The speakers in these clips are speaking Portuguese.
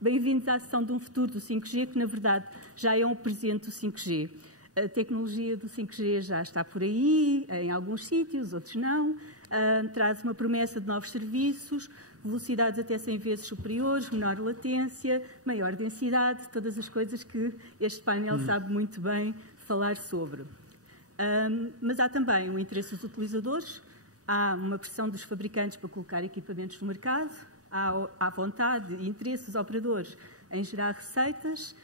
Bem-vindos à sessão de um futuro do 5G, que na verdade já é um presente do 5G. A tecnologia do 5G já está por aí, em alguns sítios, outros não. Traz uma promessa de novos serviços, velocidades até 100 vezes superiores, menor latência, maior densidade, todas as coisas que este painel sabe muito bem falar sobre. Mas há também o interesse dos utilizadores, há uma pressão dos fabricantes para colocar equipamentos no mercado, há vontade e interesse dos operadores em gerar receitas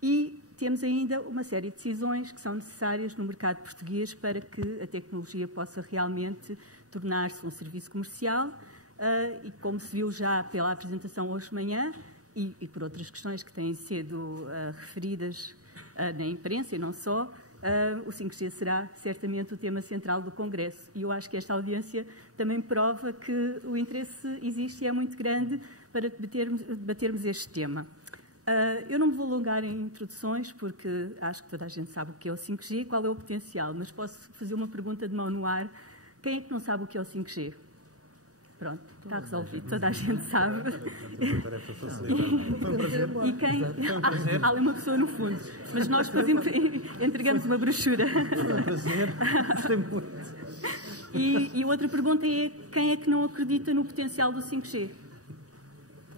e temos ainda uma série de decisões que são necessárias no mercado português para que a tecnologia possa realmente tornar-se um serviço comercial e, como se viu já pela apresentação hoje de manhã e por outras questões que têm sido referidas na imprensa e não só, o 5G será certamente o tema central do Congresso. E eu acho que esta audiência também prova que o interesse existe e é muito grande para debatermos este tema. Eu não me vou alongar em introduções, porque acho que toda a gente sabe o que é o 5G e qual é o potencial, mas posso fazer uma pergunta de mão no ar. Quem é que não sabe o que é o 5G? Pronto, está resolvido, toda a gente sabe. E quem... Há ali uma pessoa no fundo, mas nós fazemos, entregamos uma brochura. E outra pergunta é, quem é que não acredita no potencial do 5G?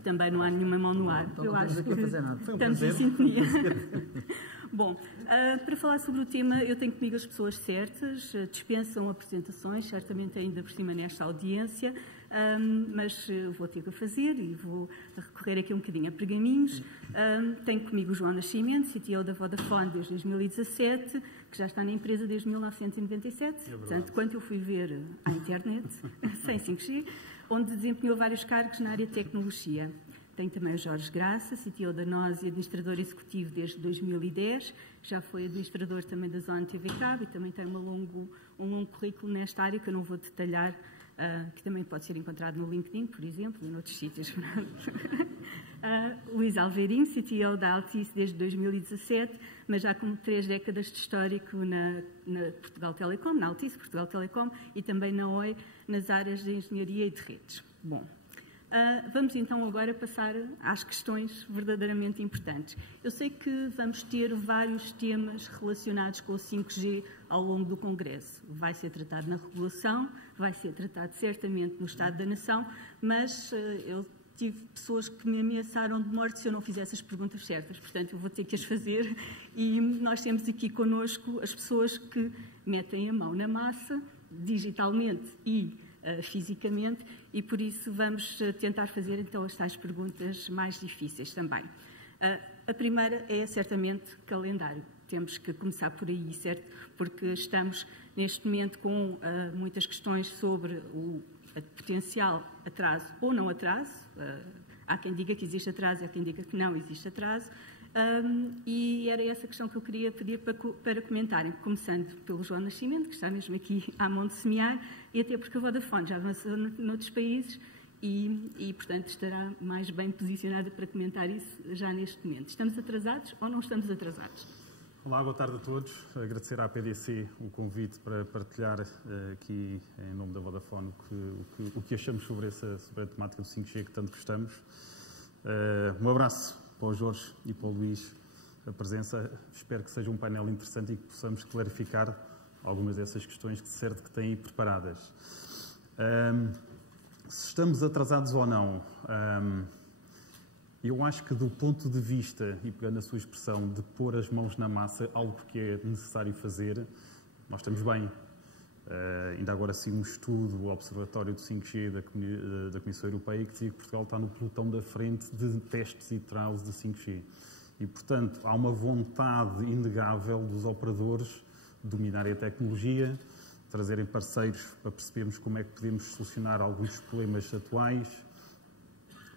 Também não há nenhuma mão no ar. Eu acho que estamos em sintonia. Bom, para falar sobre o tema, eu tenho comigo as pessoas certas, dispensam apresentações, certamente ainda por cima nesta audiência, mas vou ter que fazer e vou recorrer aqui um bocadinho a pergaminhos. Tenho comigo o João Nascimento, CTO da Vodafone desde 2017, que já está na empresa desde 1997, portanto, quando eu fui ver à internet, sem 5G, onde desempenhou vários cargos na área de tecnologia. Tenho também o Jorge Graça, CTO da NOS e administrador executivo desde 2010, já foi administrador também da Zona TV Cabo e também tem um longo currículo nesta área que eu não vou detalhar, que também pode ser encontrado no LinkedIn, por exemplo, e noutros sítios. Luís Alveirinho, CTO da Altice desde 2017, mas já com 3 décadas de histórico na Portugal Telecom, na Altice Portugal Telecom e também na Oi, nas áreas de engenharia e de redes. Bom, vamos então agora passar às questões verdadeiramente importantes. Eu sei que vamos ter vários temas relacionados com o 5G ao longo do Congresso. Vai ser tratado na regulação, vai ser tratado certamente no Estado da Nação, mas eu tive pessoas que me ameaçaram de morte se eu não fizesse as perguntas certas, portanto eu vou ter que as fazer e nós temos aqui connosco as pessoas que metem a mão na massa, digitalmente e fisicamente, e por isso vamos tentar fazer então as tais perguntas mais difíceis também. A primeira é certamente calendário. Temos que começar por aí, certo? Porque estamos neste momento com muitas questões sobre o potencial atraso ou não atraso. Há quem diga que existe atraso e há quem diga que não existe atraso. E era essa questão que eu queria pedir para comentarem, começando pelo João Nascimento, que está mesmo aqui à mão de semear, e até porque a Vodafone já avançou noutros países e, portanto, estará mais bem posicionada para comentar isso já neste momento. Estamos atrasados ou não estamos atrasados? Olá, boa tarde a todos. Agradecer à PDC o convite para partilhar aqui, em nome da Vodafone, o que achamos sobre a temática do 5G que tanto gostamos. Um abraço para o Jorge e para o Luís, a presença. Espero que seja um painel interessante e que possamos clarificar algumas dessas questões que certo que têm preparadas. Se estamos atrasados ou não, eu acho que do ponto de vista, e pegando a sua expressão, de pôr as mãos na massa, algo que é necessário fazer, nós estamos bem. Ainda agora sim um estudo, o Observatório do 5G da Comissão Europeia, que dizia que Portugal está no pelotão da frente de testes e trials de 5G. E, portanto, há uma vontade inegável dos operadores de dominarem a tecnologia, trazerem parceiros para percebermos como é que podemos solucionar alguns dos problemas atuais,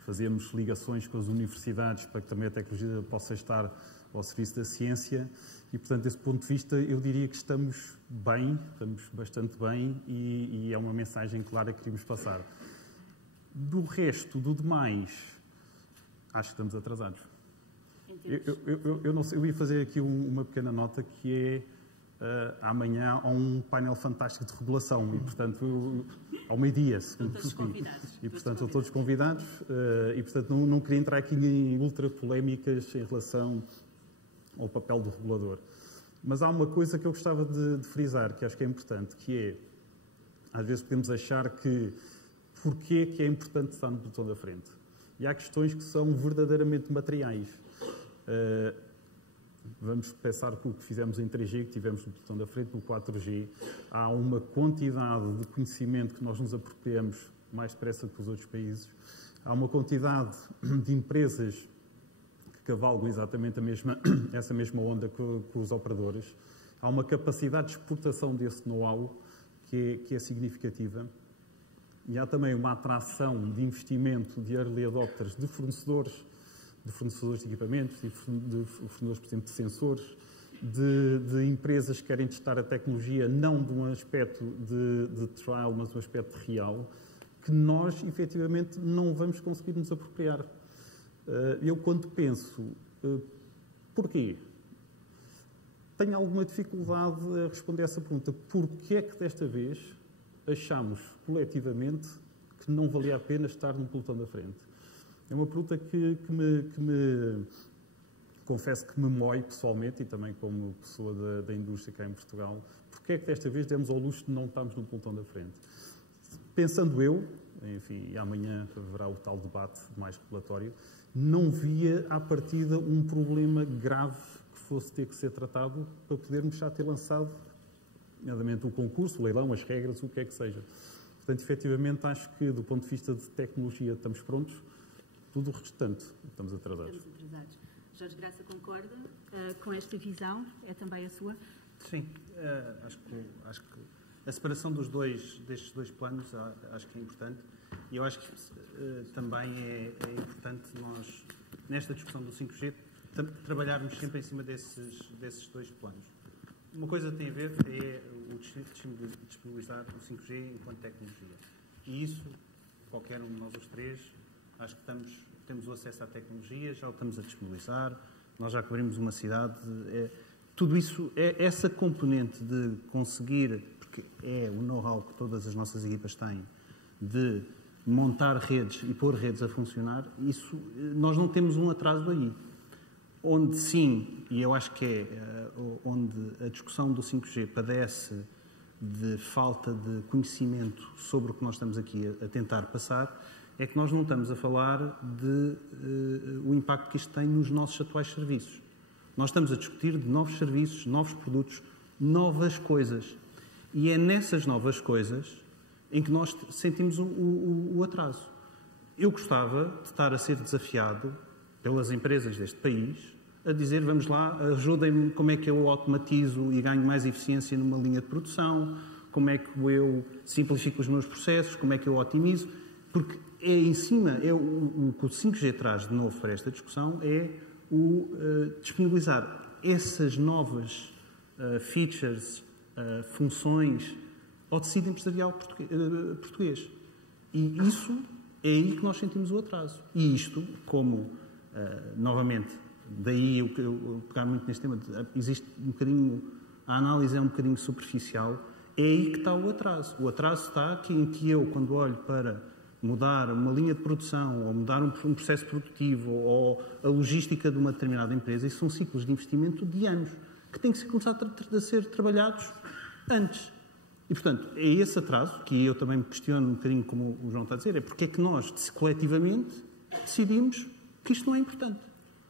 fazermos ligações com as universidades para que também a tecnologia possa estar ao serviço da ciência e, portanto, desse ponto de vista, eu diria que estamos bem, estamos bastante bem e é uma mensagem clara que queríamos passar. Do resto, do demais, acho que estamos atrasados. Eu não sei, eu ia fazer aqui uma pequena nota que é amanhã há um painel fantástico de revelação e, portanto, ao meio-dia, segundo percebi. E, portanto, são todos convidados e, portanto, não queria entrar aqui em ultra polémicas em relação ao papel do regulador. Mas há uma coisa que eu gostava de frisar, que acho que é importante, que é, às vezes podemos achar que porquê que é importante estar no pelotão da frente? E há questões que são verdadeiramente materiais. Vamos pensar que o que fizemos em 3G, que tivemos no pelotão da frente, no 4G, há uma quantidade de conhecimento que nós nos apropriamos mais depressa que os outros países. Há uma quantidade de empresas que cavalgam exatamente essa mesma onda que os operadores. Há uma capacidade de exportação desse know-how que é significativa. E há também uma atração de investimento de early adopters, de fornecedores de equipamentos, de fornecedores, por exemplo, de sensores, de empresas que querem testar a tecnologia, não de um aspecto de trial, mas de um aspecto real, que nós, efetivamente, não vamos conseguir nos apropriar. Eu, quando penso, porquê? Tenho alguma dificuldade a responder essa pergunta. Porquê é que, desta vez, achamos, coletivamente, que não valia a pena estar no pelotão da frente? É uma pergunta que me confesso que me mói pessoalmente e também como pessoa da indústria cá em Portugal. Porque é que desta vez demos ao luxo de não estarmos no pelotão da frente? Pensando eu, enfim, e amanhã haverá o tal debate mais regulatório, não via à partida um problema grave que fosse ter que ser tratado para podermos já ter lançado, nomeadamente, o concurso, o leilão, as regras, o que é que seja. Portanto, efetivamente, acho que do ponto de vista de tecnologia estamos prontos. Tudo o restante, estamos atrasados. Estamos atrasados. Jorge Graça concorda com esta visão? É também a sua? Sim, acho que a separação destes dois planos acho que é importante e eu acho que também é importante nós, nesta discussão do 5G, trabalharmos sempre em cima desses dois planos. Uma coisa que tem a ver é o disponibilizar o 5G enquanto tecnologia. E isso, qualquer um de nós os três, acho que temos o acesso à tecnologia, já o estamos a disponibilizar, nós já cobrimos uma cidade. Tudo isso, essa componente de conseguir, porque é o know-how que todas as nossas equipas têm, de montar redes e pôr redes a funcionar, isso, nós não temos um atraso aí. Onde sim, e eu acho que é onde a discussão do 5G padece de falta de conhecimento sobre o que nós estamos aqui a tentar passar, é que nós não estamos a falar o impacto que isto tem nos nossos atuais serviços. Nós estamos a discutir de novos serviços, novos produtos, novas coisas. E é nessas novas coisas em que nós sentimos o atraso. Eu gostava de estar a ser desafiado pelas empresas deste país a dizer, vamos lá, ajudem-me como é que eu automatizo e ganho mais eficiência numa linha de produção, como é que eu simplifico os meus processos, como é que eu otimizo, porque é em cima, o que o 5G traz de novo para esta discussão é disponibilizar essas novas features, funções ao tecido empresarial português. E isso é aí que nós sentimos o atraso. E isto, como, novamente, daí eu pegar muito neste tema, existe um bocadinho, a análise é um bocadinho superficial, é aí que está o atraso. O atraso está aqui em que eu, quando olho para mudar uma linha de produção, ou mudar um processo produtivo, ou a logística de uma determinada empresa, isso são ciclos de investimento de anos, que têm que começar a ser trabalhados antes. E, portanto, é esse atraso, que eu também me questiono um bocadinho, como o João está a dizer, é porque é que nós, coletivamente, decidimos que isto não é importante.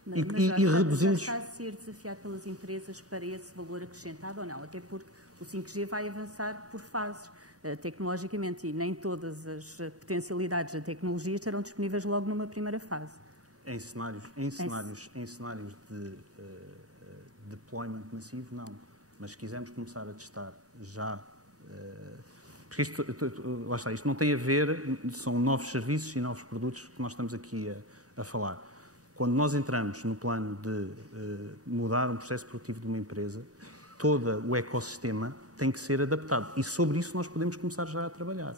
Mas reduzimos... já está a ser desafiado pelas empresas para esse valor acrescentado ou não? Até porque o 5G vai avançar por fases. Tecnologicamente, e nem todas as potencialidades da tecnologia estarão disponíveis logo numa primeira fase. Em cenários de deployment massivo, não. Mas se quisermos começar a testar já... porque lá está, isto não tem a ver, são novos serviços e novos produtos que nós estamos aqui a falar. Quando nós entramos no plano de mudar um processo produtivo de uma empresa, todo o ecossistema tem que ser adaptado. E sobre isso nós podemos começar já a trabalhar.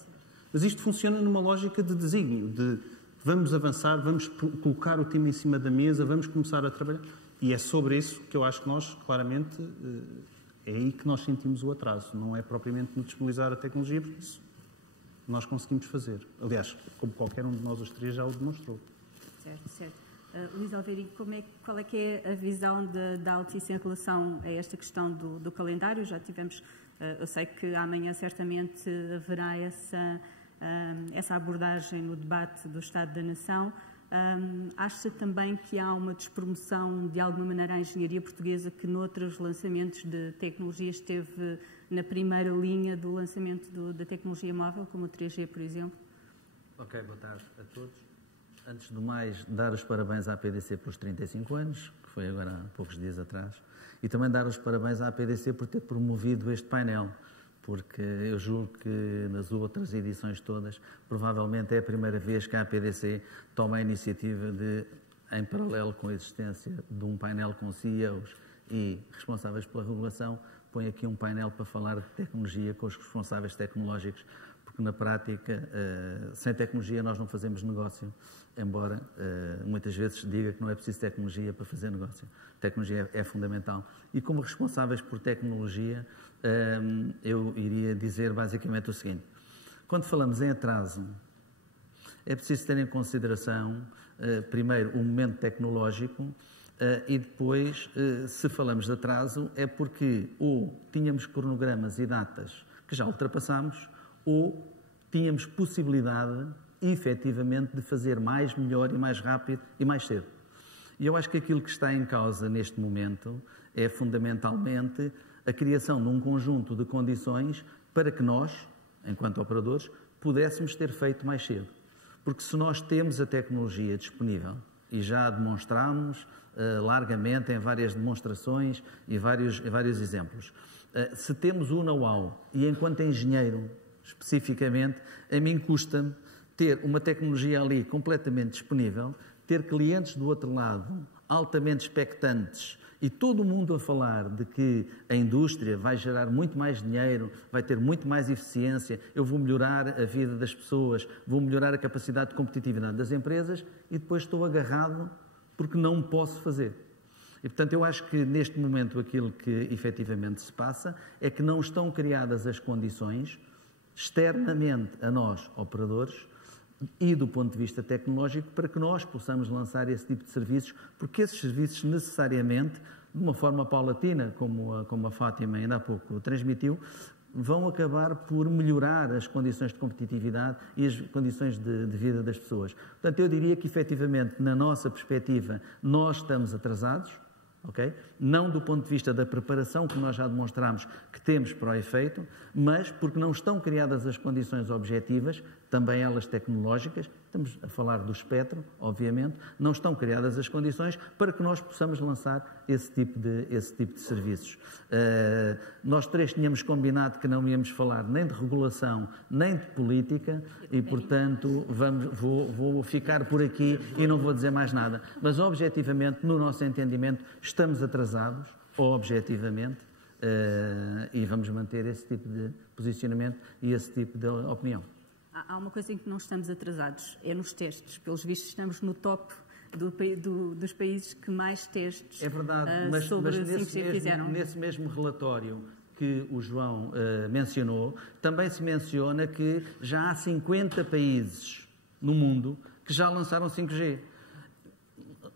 Mas isto funciona numa lógica de desígnio, de vamos avançar, vamos colocar o tema em cima da mesa, vamos começar a trabalhar. E é sobre isso que eu acho que nós, claramente, É aí que nós sentimos o atraso, não é propriamente no disponibilizar a tecnologia, porque isso nós conseguimos fazer. Aliás, como qualquer um de nós os três já o demonstrou. Certo. Luís Alveirinho, qual é que é a visão da Altice em relação a esta questão do calendário? Já tivemos, eu sei que amanhã certamente haverá essa abordagem no debate do Estado da Nação. Acha também que há uma despromoção, de alguma maneira, à engenharia portuguesa, que noutros lançamentos de tecnologia esteve na primeira linha do lançamento da tecnologia móvel, como o 3G, por exemplo? Ok, boa tarde a todos. Antes de mais, dar os parabéns à PDC pelos 35 anos, que foi agora há poucos dias atrás, e também dar os parabéns à PDC por ter promovido este painel, porque eu julgo que nas outras edições todas, provavelmente é a primeira vez que a APDC toma a iniciativa de, em paralelo com a existência de um painel com CEOs e responsáveis pela regulação, põe aqui um painel para falar de tecnologia com os responsáveis tecnológicos, porque na prática, sem tecnologia nós não fazemos negócio, embora muitas vezes se diga que não é preciso tecnologia para fazer negócio. Tecnologia é fundamental. E como responsáveis por tecnologia, eu iria dizer basicamente o seguinte: quando falamos em atraso, é preciso ter em consideração, primeiro, o momento tecnológico e depois, se falamos de atraso, é porque ou tínhamos cronogramas e datas que já ultrapassámos, ou tínhamos possibilidade, efetivamente, de fazer mais, melhor e mais rápido e mais cedo. E eu acho que aquilo que está em causa neste momento é fundamentalmente a criação de um conjunto de condições para que nós, enquanto operadores, pudéssemos ter feito mais cedo. Porque se nós temos a tecnologia disponível, e já a demonstramos largamente em várias demonstrações e vários exemplos, se temos o know-how, e enquanto engenheiro, especificamente, a mim custa-me ter uma tecnologia ali completamente disponível, ter clientes do outro lado altamente expectantes e todo o mundo a falar de que a indústria vai gerar muito mais dinheiro, vai ter muito mais eficiência, eu vou melhorar a vida das pessoas, vou melhorar a capacidade de competitividade das empresas, e depois estou agarrado porque não posso fazer. E, portanto, eu acho que neste momento aquilo que efetivamente se passa é que não estão criadas as condições externamente a nós, operadores, e do ponto de vista tecnológico, para que nós possamos lançar esse tipo de serviços, porque esses serviços necessariamente, de uma forma paulatina, como a Fátima ainda há pouco transmitiu, vão acabar por melhorar as condições de competitividade e as condições de vida das pessoas. Portanto, eu diria que, efetivamente, na nossa perspectiva, nós estamos atrasados, okay? Não do ponto de vista da preparação que nós já demonstramos que temos para o efeito, mas porque não estão criadas as condições objetivas, também elas tecnológicas, estamos a falar do espectro, obviamente, não estão criadas as condições para que nós possamos lançar esse tipo de serviços. Nós três tínhamos combinado que não íamos falar nem de regulação, nem de política e, portanto, vou ficar por aqui e não vou dizer mais nada. Mas, objetivamente, no nosso entendimento, estamos atrasados, objetivamente, e vamos manter esse tipo de posicionamento e esse tipo de opinião. Há uma coisa em que não estamos atrasados, é nos testes. Pelos vistos, estamos no top dos países que mais testes sobre 5G fizeram. Nesse mesmo relatório que o João mencionou, também se menciona que já há 50 países no mundo que já lançaram 5G.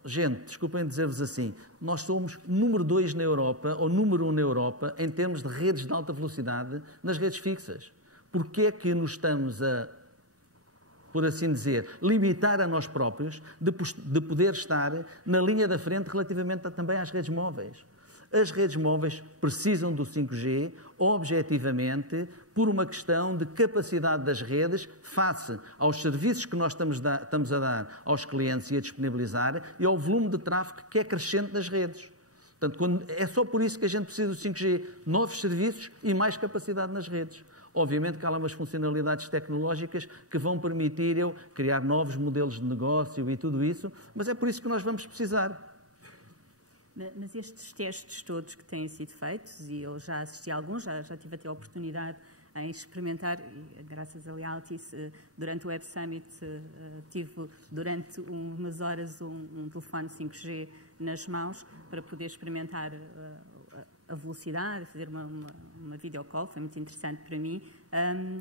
Gente, desculpem dizer-vos assim, nós somos número 2 na Europa, ou número 1 na Europa, em termos de redes de alta velocidade nas redes fixas. Porquê é que nos estamos a, por assim dizer, limitar a nós próprios de poder estar na linha da frente relativamente também às redes móveis? As redes móveis precisam do 5G, objetivamente, por uma questão de capacidade das redes face aos serviços que nós estamos a dar aos clientes e a disponibilizar e ao volume de tráfego que é crescente nas redes. Portanto, é só por isso que a gente precisa do 5G, novos serviços e mais capacidade nas redes. Obviamente que há lá umas funcionalidades tecnológicas que vão permitir eu criar novos modelos de negócio e tudo isso, mas é por isso que nós vamos precisar. Mas estes testes todos que têm sido feitos, e eu já assisti a alguns, já tive até a oportunidade em experimentar, graças a Altice, durante o Web Summit, tive durante umas horas um telefone 5G nas mãos para poder experimentar a a velocidade, a fazer uma videocall, foi muito interessante para mim.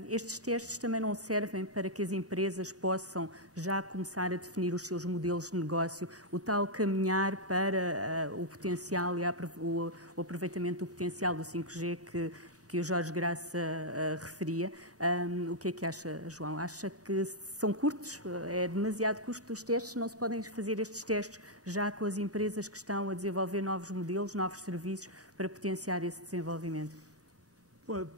Estes testes também não servem para que as empresas possam já começar a definir os seus modelos de negócio, o tal caminhar para o potencial e o aproveitamento do potencial do 5G que o Jorge Graça referia. O que é que acha, João? Acha que são curtos? É demasiado custo os testes? Não se podem fazer estes testes já com as empresas que estão a desenvolver novos modelos, novos serviços para potenciar esse desenvolvimento?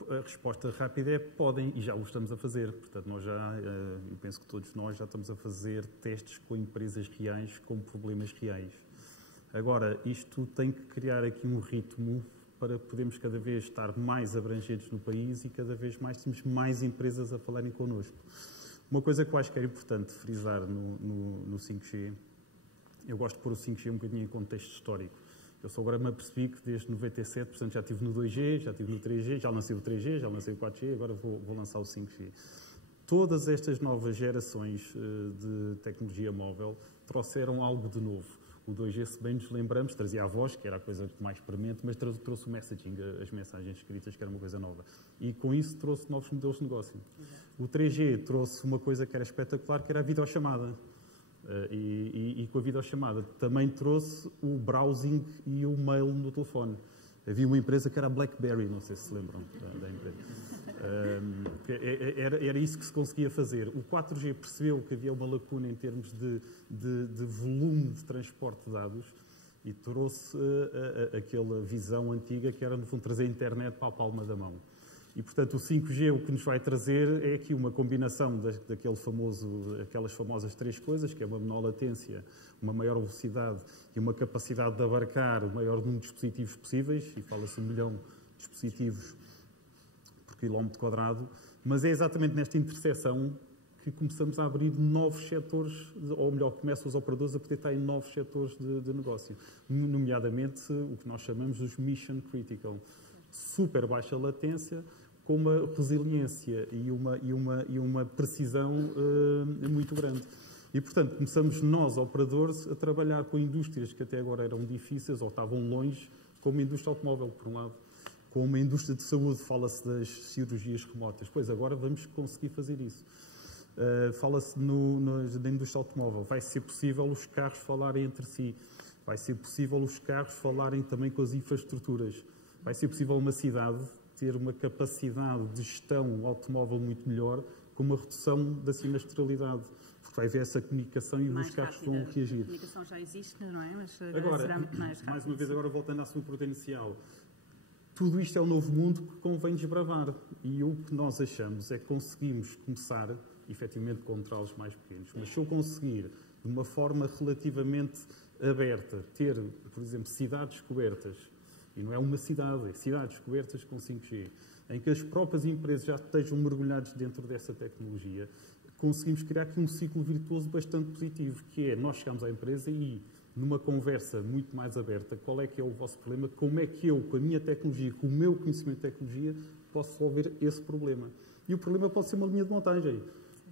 A resposta rápida é podem, e já o estamos a fazer. Portanto, nós eu penso que todos nós já estamos a fazer testes com empresas reais, com problemas reais. Agora, isto tem que criar aqui um ritmo para podermos cada vez estar mais abrangentes no país e cada vez mais temos mais empresas a falarem connosco. Uma coisa que eu acho que era importante frisar no 5G, eu gosto de pôr o 5G um bocadinho em contexto histórico. Eu só agora me apercebi que desde 97, portanto, já estive no 2G, já estive no 3G, já lancei o 3G, já lancei o 4G, agora vou lançar o 5G. Todas estas novas gerações de tecnologia móvel trouxeram algo de novo. O 2G, se bem nos lembramos, trazia a voz, que era a coisa mais premente, mas trouxe o messaging, as mensagens escritas, que era uma coisa nova. E com isso trouxe novos modelos de negócio. O 3G trouxe uma coisa que era espetacular, que era a videochamada. E com a videochamada também trouxe o browsing e o mail no telefone. Havia uma empresa que era a BlackBerry, não sei se se lembram da empresa. Era isso que se conseguia fazer. O 4G percebeu que havia uma lacuna em termos de volume de transporte de dados e trouxe aquela visão antiga que era, no fundo, trazer a internet para a palma da mão. E, portanto, o 5G o que nos vai trazer é aqui uma combinação aquelas famosas três coisas, que é uma menor latência, uma maior velocidade e uma capacidade de abarcar o maior número de dispositivos possíveis, e fala-se 1 milhão de dispositivos por quilómetro quadrado, mas é exatamente nesta interseção que começamos a abrir novos setores, ou melhor, começam os operadores a poder estar em novos setores de negócio, nomeadamente o que nós chamamos os mission critical, super baixa latência, com uma resiliência e uma precisão muito grande. E, portanto, começamos nós, operadores, a trabalhar com indústrias que até agora eram difíceis ou estavam longe, como a indústria automóvel, por um lado. Com uma indústria de saúde, fala-se das cirurgias remotas. Pois, agora vamos conseguir fazer isso. Fala-se da indústria automóvel. Vai ser possível os carros falarem entre si. Vai ser possível os carros falarem também com as infraestruturas. Vai ser possível uma cidade ter uma capacidade de gestão automóvel muito melhor, com uma redução da sinistralidade, porque vai haver essa comunicação e os carros vão reagir. A comunicação já existe, não é? Mas agora será muito mais rápido. Mais uma vez, agora voltando à sua pergunta inicial, tudo isto é o novo mundo que convém desbravar. E o que nós achamos é que conseguimos começar, efetivamente, com trials mais pequenos. Mas se eu conseguir, de uma forma relativamente aberta, ter, por exemplo, cidades cobertas, e não é uma cidade, é cidades cobertas com 5G, em que as próprias empresas já estejam mergulhadas dentro dessa tecnologia, conseguimos criar aqui um ciclo virtuoso bastante positivo, que é, nós chegamos à empresa e, numa conversa muito mais aberta, qual é que é o vosso problema, como é que eu, com a minha tecnologia, com o meu conhecimento de tecnologia, posso resolver esse problema. E o problema pode ser uma linha de montagem,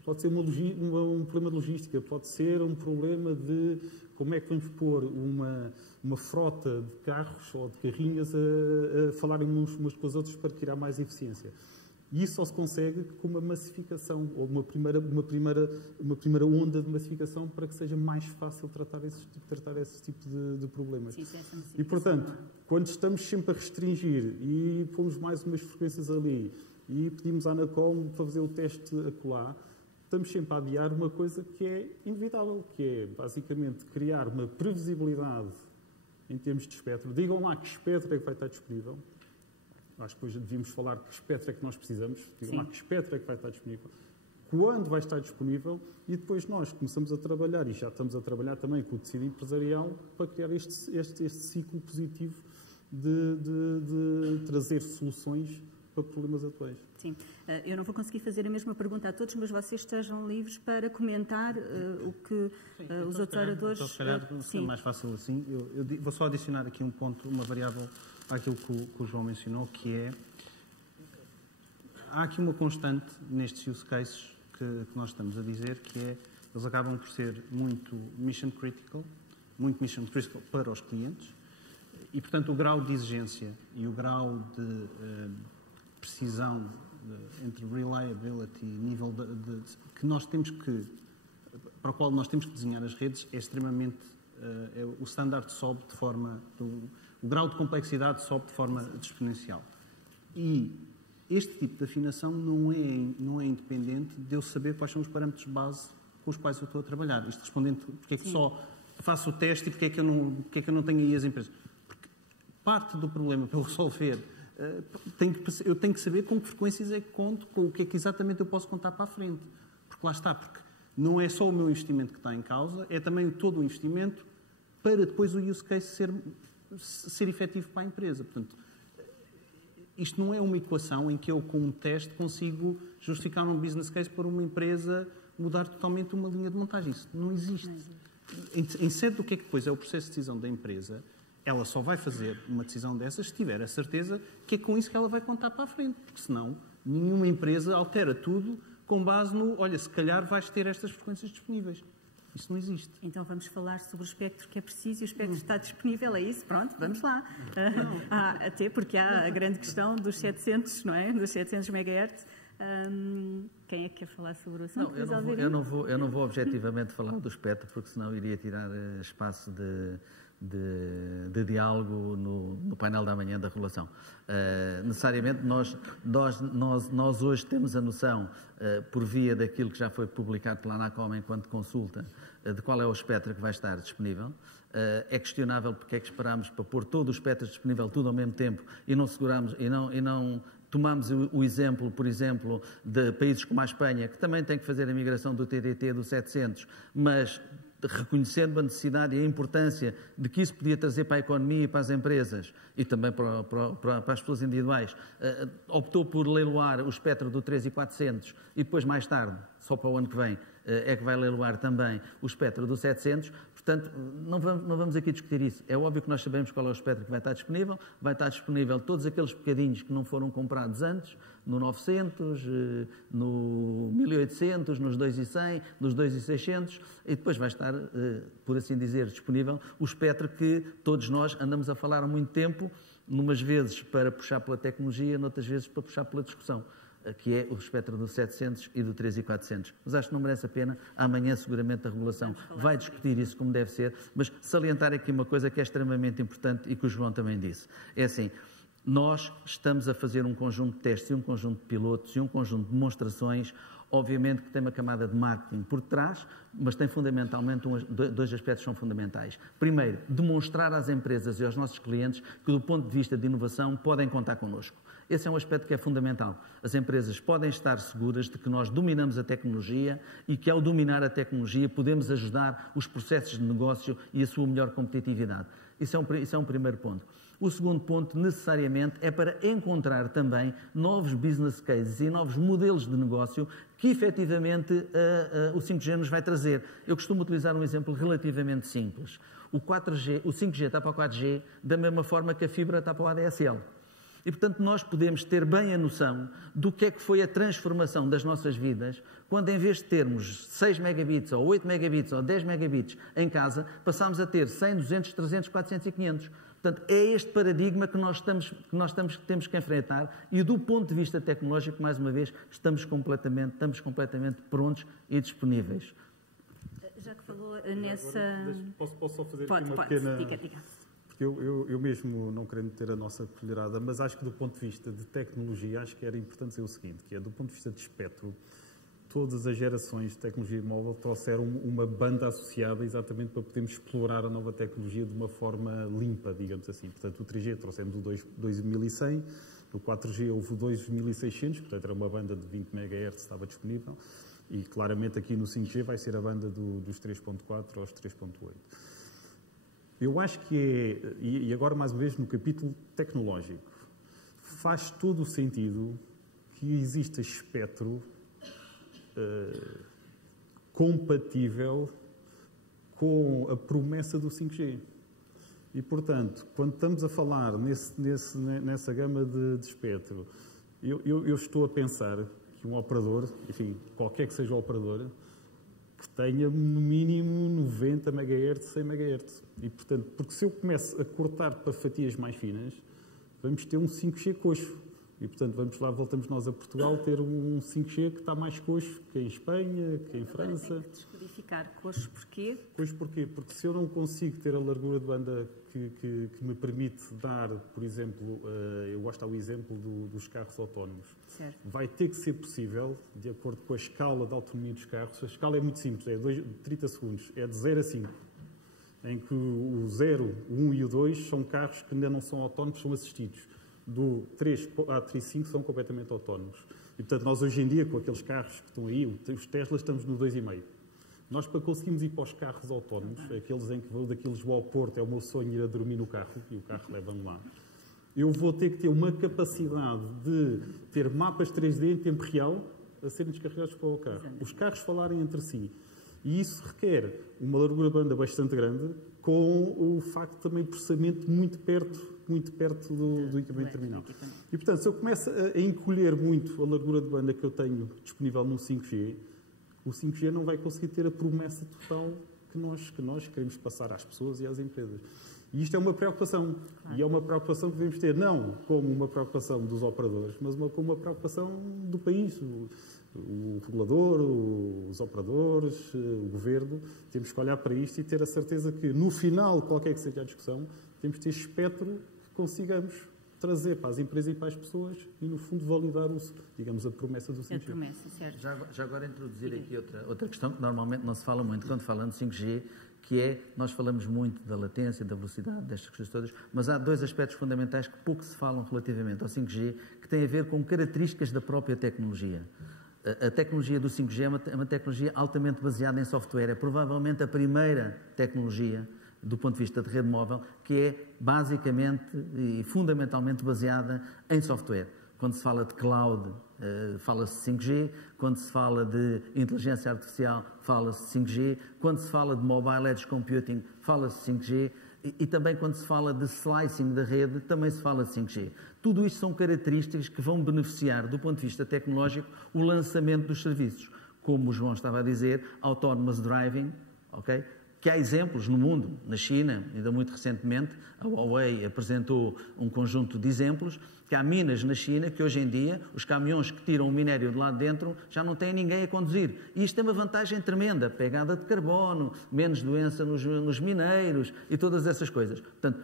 pode ser um problema de logística, pode ser um problema de como é que vamos pôr uma frota de carros ou de carrinhas a falarem umas com as outras para criar mais eficiência. E isso só se consegue com uma massificação, ou uma primeira onda de massificação para que seja mais fácil tratar esse tipo de problemas. Sim, e, portanto, quando estamos sempre a restringir e pomos mais umas frequências ali e pedimos à Anacom para fazer o teste acolá, estamos sempre a adiar uma coisa que é inevitável, que é, basicamente, criar uma previsibilidade em termos de espectro. Digam lá que espectro é que vai estar disponível. Acho que hoje devíamos falar que espectro é que nós precisamos. Digam lá que espectro é que vai estar disponível. Quando vai estar disponível e depois nós começamos a trabalhar, e já estamos a trabalhar também com o tecido empresarial, para criar este ciclo positivo de trazer soluções para problemas atuais. Sim. Eu não vou conseguir fazer a mesma pergunta a todos, mas vocês estejam livres para comentar o que os outros oradores... Então, se calhar, é mais fácil assim. Eu vou só adicionar aqui um ponto, uma variável àquilo que o João mencionou, que é... Há aqui uma constante nestes use cases que nós estamos a dizer, que é... Eles acabam por ser muito mission critical para os clientes, E, portanto, o grau de exigência e o grau de precisão entre reliability e nível que nós temos que, para o qual nós temos que desenhar as redes, é extremamente... o standard sobe de forma... o grau de complexidade sobe de forma exponencial. E este tipo de afinação não é independente de eu saber quais são os parâmetros base com os quais eu estou a trabalhar. Isto respondendo porque é que só faço o teste e porque é que eu não tenho aí as empresas. Porque parte do problema para eu resolver, eu tenho que saber com que frequências é que conto, com o que é que exatamente eu posso contar para a frente. Porque lá está, porque não é só o meu investimento que está em causa, é também todo o investimento para depois o use case ser efetivo para a empresa. Portanto, isto não é uma equação em que eu, com um teste, consigo justificar um business case para uma empresa mudar totalmente uma linha de montagem. Isso não existe. Em sede do que é que depois é o processo de decisão da empresa, ela só vai fazer uma decisão dessas se tiver a certeza que é com isso que ela vai contar para a frente. Porque senão, nenhuma empresa altera tudo com base no, olha, se calhar vais ter estas frequências disponíveis. Isso não existe. Então vamos falar sobre o espectro que é preciso e o espectro está disponível, é isso? Pronto, vamos lá. Até porque há a grande questão dos 700, não é? Dos 700 MHz. Quem é que quer falar sobre o assunto? Não, eu não vou objetivamente falar do espectro, porque senão iria tirar espaço de diálogo no painel da manhã da regulação. Necessariamente, nós hoje temos a noção, por via daquilo que já foi publicado pela Anacom enquanto consulta, de qual é o espectro que vai estar disponível. É questionável porque é que esperámos para pôr todo o espectro disponível tudo ao mesmo tempo e não seguramos e não tomamos o exemplo, por exemplo, de países como a Espanha, que também tem que fazer a migração do TDT do 700, mas reconhecendo a necessidade e a importância de que isso podia trazer para a economia e para as empresas e também para as pessoas individuais, optou por leiloar o espectro do 3400 e depois, mais tarde, só para o ano que vem, é que vai leiloar também o espectro do 700. Portanto, não vamos aqui discutir isso. É óbvio que nós sabemos qual é o espectro que vai estar disponível. Vai estar disponível todos aqueles bocadinhos que não foram comprados antes, no 900, no 1800, nos 2100, nos 2600, e depois vai estar, por assim dizer, disponível o espectro que todos nós andamos a falar há muito tempo, numas vezes para puxar pela tecnologia, noutras vezes para puxar pela discussão, que é o espectro do 700 e do 3400. Mas acho que não merece a pena. Amanhã, seguramente, a regulação vai discutir isso como deve ser, mas salientar aqui uma coisa que é extremamente importante e que o João também disse. É assim, nós estamos a fazer um conjunto de testes e um conjunto de pilotos e um conjunto de demonstrações, obviamente que tem uma camada de marketing por trás, mas tem fundamentalmente dois aspectos que são fundamentais. Primeiro, demonstrar às empresas e aos nossos clientes que, do ponto de vista de inovação, podem contar connosco. Esse é um aspecto que é fundamental. As empresas podem estar seguras de que nós dominamos a tecnologia e que, ao dominar a tecnologia, podemos ajudar os processos de negócio e a sua melhor competitividade. Isso é um primeiro ponto. O segundo ponto, necessariamente, é para encontrar também novos business cases e novos modelos de negócio que, efetivamente, o 5G nos vai trazer. Eu costumo utilizar um exemplo relativamente simples. O 5G está para o 4G da mesma forma que a fibra está para o ADSL. E, portanto, nós podemos ter bem a noção do que é que foi a transformação das nossas vidas quando, em vez de termos 6 megabits, ou 8 megabits, ou 10 megabits em casa, passámos a ter 100, 200, 300, 400 e 500. Portanto, é este paradigma que temos que enfrentar e, do ponto de vista tecnológico, mais uma vez, estamos completamente prontos e disponíveis. Já que falou nessa... Posso só fazer aqui uma pequena... Diga. Porque eu mesmo, não querendo ter a nossa colherada, mas acho que do ponto de vista de tecnologia, acho que era importante dizer o seguinte, que é do ponto de vista de espectro, todas as gerações de tecnologia móvel trouxeram uma banda associada exatamente para podermos explorar a nova tecnologia de uma forma limpa, digamos assim. Portanto, o 3G trouxemos o 2100, no 4G houve o 2600, portanto era uma banda de 20 MHz que estava disponível, e claramente aqui no 5G vai ser a banda dos 3.4 aos 3.8. Eu acho que é, e agora mais uma vez no capítulo tecnológico, faz todo o sentido que exista espectro compatível com a promessa do 5G. E, portanto, quando estamos a falar nessa gama de espectro, eu estou a pensar que um operador, enfim, qualquer que seja o operador, que tenha no mínimo 90 MHz, 100 MHz. E, portanto, porque se eu começo a cortar para fatias mais finas, vamos ter um 5G coxo. E, portanto, voltamos nós a Portugal ter um 5G que está mais coxo que em Espanha, que em França. Tem que descodificar coxo porquê? Coxo porquê? Porque se eu não consigo ter a largura de banda que me permite dar, por exemplo, eu gosto do exemplo dos carros autónomos. Certo. Vai ter que ser possível, de acordo com a escala de autonomia dos carros. A escala é muito simples, é 30 segundos, é de 0 a 5. Em que o 0, o 1 e o 2 são carros que ainda não são autónomos, são assistidos. Do 3 a 5 são completamente autónomos. E, portanto, nós hoje em dia, com aqueles carros que estão aí, os Teslas, estamos no 2,5. Nós, para conseguirmos ir para os carros autónomos, aqueles em que vou daqui a Lisboa ao Porto, é o meu sonho ir a dormir no carro, e o carro leva-me lá. Eu vou ter que ter uma capacidade de ter mapas 3D em tempo real a serem descarregados para o carro. Os carros falarem entre si. E isso requer uma largura de banda bastante grande, com o facto também de processamento muito perto do equipamento terminal. E, portanto, se eu começo a encolher muito a largura de banda que eu tenho disponível no 5G, o 5G não vai conseguir ter a promessa total que nós queremos passar às pessoas e às empresas. E isto é uma preocupação. Claro. E é uma preocupação que devemos ter, não como uma preocupação dos operadores, mas como uma preocupação do país. O regulador, os operadores, o governo, temos que olhar para isto e ter a certeza que, no final, qualquer que seja a discussão, temos que ter espectro que consigamos trazer para as empresas e para as pessoas e, no fundo, validar, digamos, a promessa do 5G. A promessa, certo. Já agora introduzir aqui outra questão que normalmente não se fala muito quando falamos de 5G, que é, nós falamos muito da latência, da velocidade, destas questões todas, mas há dois aspectos fundamentais que pouco se falam relativamente ao 5G, que têm a ver com características da própria tecnologia. A tecnologia do 5G é uma tecnologia altamente baseada em software. É provavelmente a primeira tecnologia, do ponto de vista de rede móvel, que é basicamente e fundamentalmente baseada em software. Quando se fala de cloud, fala-se 5G. Quando se fala de inteligência artificial, fala-se 5G. Quando se fala de mobile edge computing, fala-se 5G. E também quando se fala de slicing da rede, também se fala de 5G. Tudo isto são características que vão beneficiar, do ponto de vista tecnológico, o lançamento dos serviços. Como o João estava a dizer, autonomous driving, ok? Que há exemplos no mundo, na China, ainda muito recentemente, a Huawei apresentou um conjunto de exemplos, que há minas na China que hoje em dia os caminhões que tiram o minério de lá dentro já não têm ninguém a conduzir. E isto tem uma vantagem tremenda, pegada de carbono, menos doença nos mineiros e todas essas coisas. Portanto,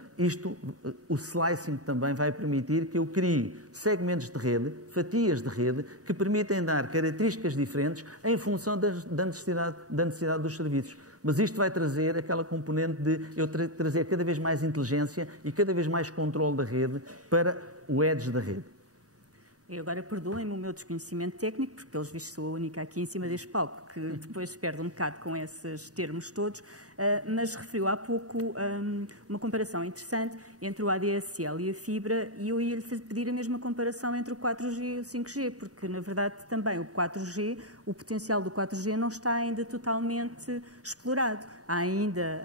o slicing também vai permitir que eu crie segmentos de rede, fatias de rede, que permitem dar características diferentes em função da necessidade dos serviços. Mas isto vai trazer aquela componente de eu trazer cada vez mais inteligência e cada vez mais controle da rede para o edge da rede. Eu agora perdoem-me o meu desconhecimento técnico, porque pelos vistos sou a única aqui em cima deste palco que depois se perde um bocado com esses termos todos, mas referiu há pouco uma comparação interessante entre o ADSL e a fibra, e eu ia-lhe pedir a mesma comparação entre o 4G e o 5G, porque na verdade também o 4G, o potencial do 4G não está ainda totalmente explorado. Há ainda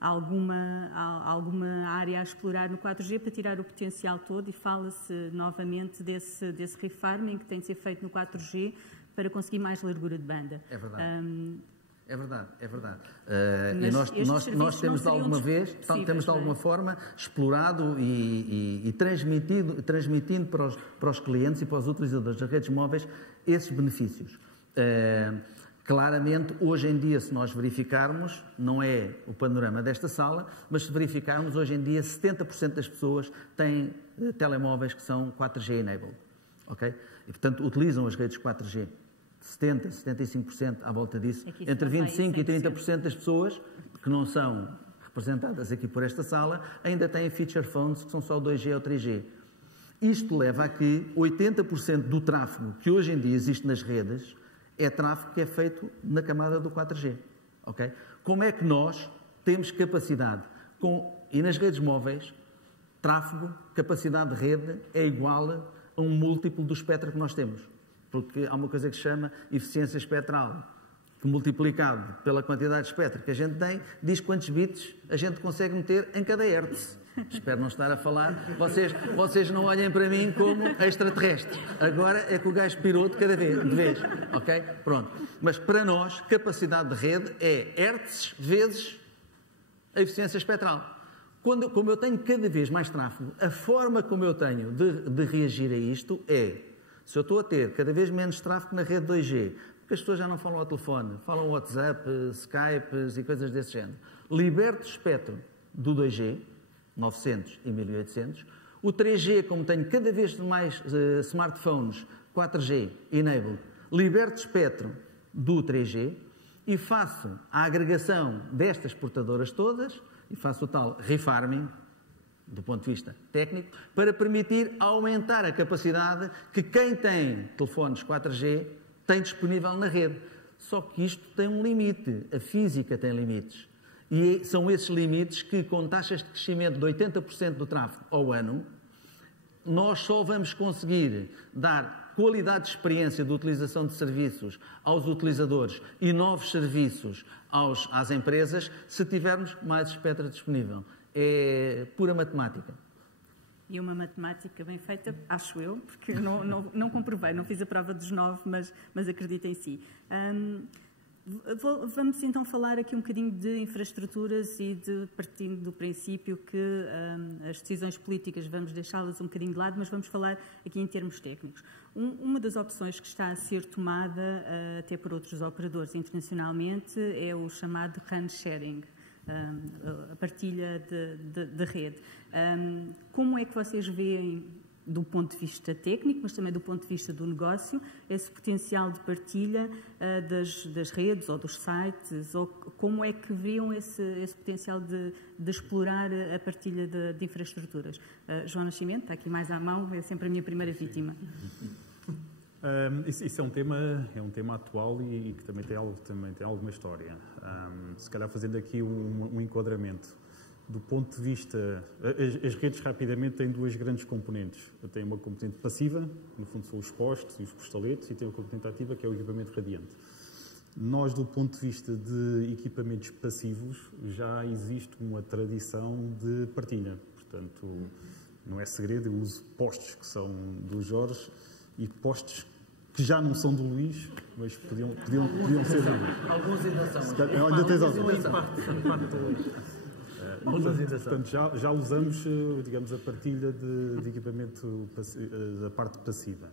alguma área a explorar no 4G para tirar o potencial todo, e fala-se novamente desse refarming que tem de ser feito no 4G para conseguir mais largura de banda. É verdade. É verdade. E nós temos de alguma vez, temos de alguma forma explorado e transmitindo para os clientes e para os utilizadores das redes móveis esses benefícios. Claramente, hoje em dia, se nós verificarmos, não é o panorama desta sala, mas se verificarmos, hoje em dia, 70% das pessoas têm telemóveis que são 4G enabled, ok? E, portanto, utilizam as redes 4G. 70%, 75% à volta disso. Entre 25% e 30% das pessoas, que não são representadas aqui por esta sala, ainda têm feature phones que são só 2G ou 3G. Isto leva a que 80% do tráfego que hoje em dia existe nas redes é tráfego que é feito na camada do 4G. Okay? Como é que nós temos capacidade? E nas redes móveis, tráfego, capacidade de rede é igual a um múltiplo do espectro que nós temos. Porque há uma coisa que se chama eficiência espectral, que multiplicado pela quantidade de espectro que a gente tem, diz quantos bits a gente consegue meter em cada hertz. Espero não estar a falar. Vocês não olhem para mim como extraterrestre. Agora é que o gajo pirou de vez. Ok? Pronto. Mas para nós, capacidade de rede é hertz vezes a eficiência espectral. Como eu tenho cada vez mais tráfego, a forma como eu tenho de reagir a isto é, se eu estou a ter cada vez menos tráfego na rede 2G, porque as pessoas já não falam ao telefone, falam WhatsApp, Skype e coisas desse género, liberto o espectro do 2G, 900 e 1800, o 3G, como tenho cada vez mais smartphones, 4G, enable, liberto o espectro do 3G e faço a agregação destas portadoras todas e faço o tal refarming, do ponto de vista técnico, para permitir aumentar a capacidade que quem tem telefones 4G tem disponível na rede. Só que isto tem um limite, a física tem limites. E são esses limites que, com taxas de crescimento de 80% do tráfego ao ano, nós só vamos conseguir dar qualidade de experiência de utilização de serviços aos utilizadores e novos serviços às empresas se tivermos mais espectro disponível. É pura matemática. E uma matemática bem feita, acho eu, porque não comprovei, não fiz a prova dos 9, mas acredito em si. Vamos então falar aqui um bocadinho de infraestruturas e partindo do princípio que as decisões políticas vamos deixá-las um bocadinho de lado, mas vamos falar aqui em termos técnicos. Uma das opções que está a ser tomada até por outros operadores internacionalmente é o chamado RAN sharing, a partilha de rede. Como é que vocês veem, do ponto de vista técnico, mas também do ponto de vista do negócio, esse potencial de partilha das redes ou dos sites, ou como é que viam esse potencial de explorar a partilha de infraestruturas? João Nascimento, está aqui mais à mão, é sempre a minha primeira vítima. Isso é um tema atual e que também tem alguma história. Se calhar fazendo aqui um enquadramento. Do ponto de vista... As redes, rapidamente, têm duas grandes componentes. Tem uma componente passiva, no fundo são os postes e os postaletes, e tem uma componente ativa, que é o equipamento radiante. Nós, do ponto de vista de equipamentos passivos, já existe uma tradição de partilha. Portanto, não é segredo, eu uso postes que são do Jorge e postes que já não são do Luís, mas podiam ser do Luís. Alguns ainda são. Olha, tens portanto, já usamos, digamos, a partilha de equipamento da parte passiva.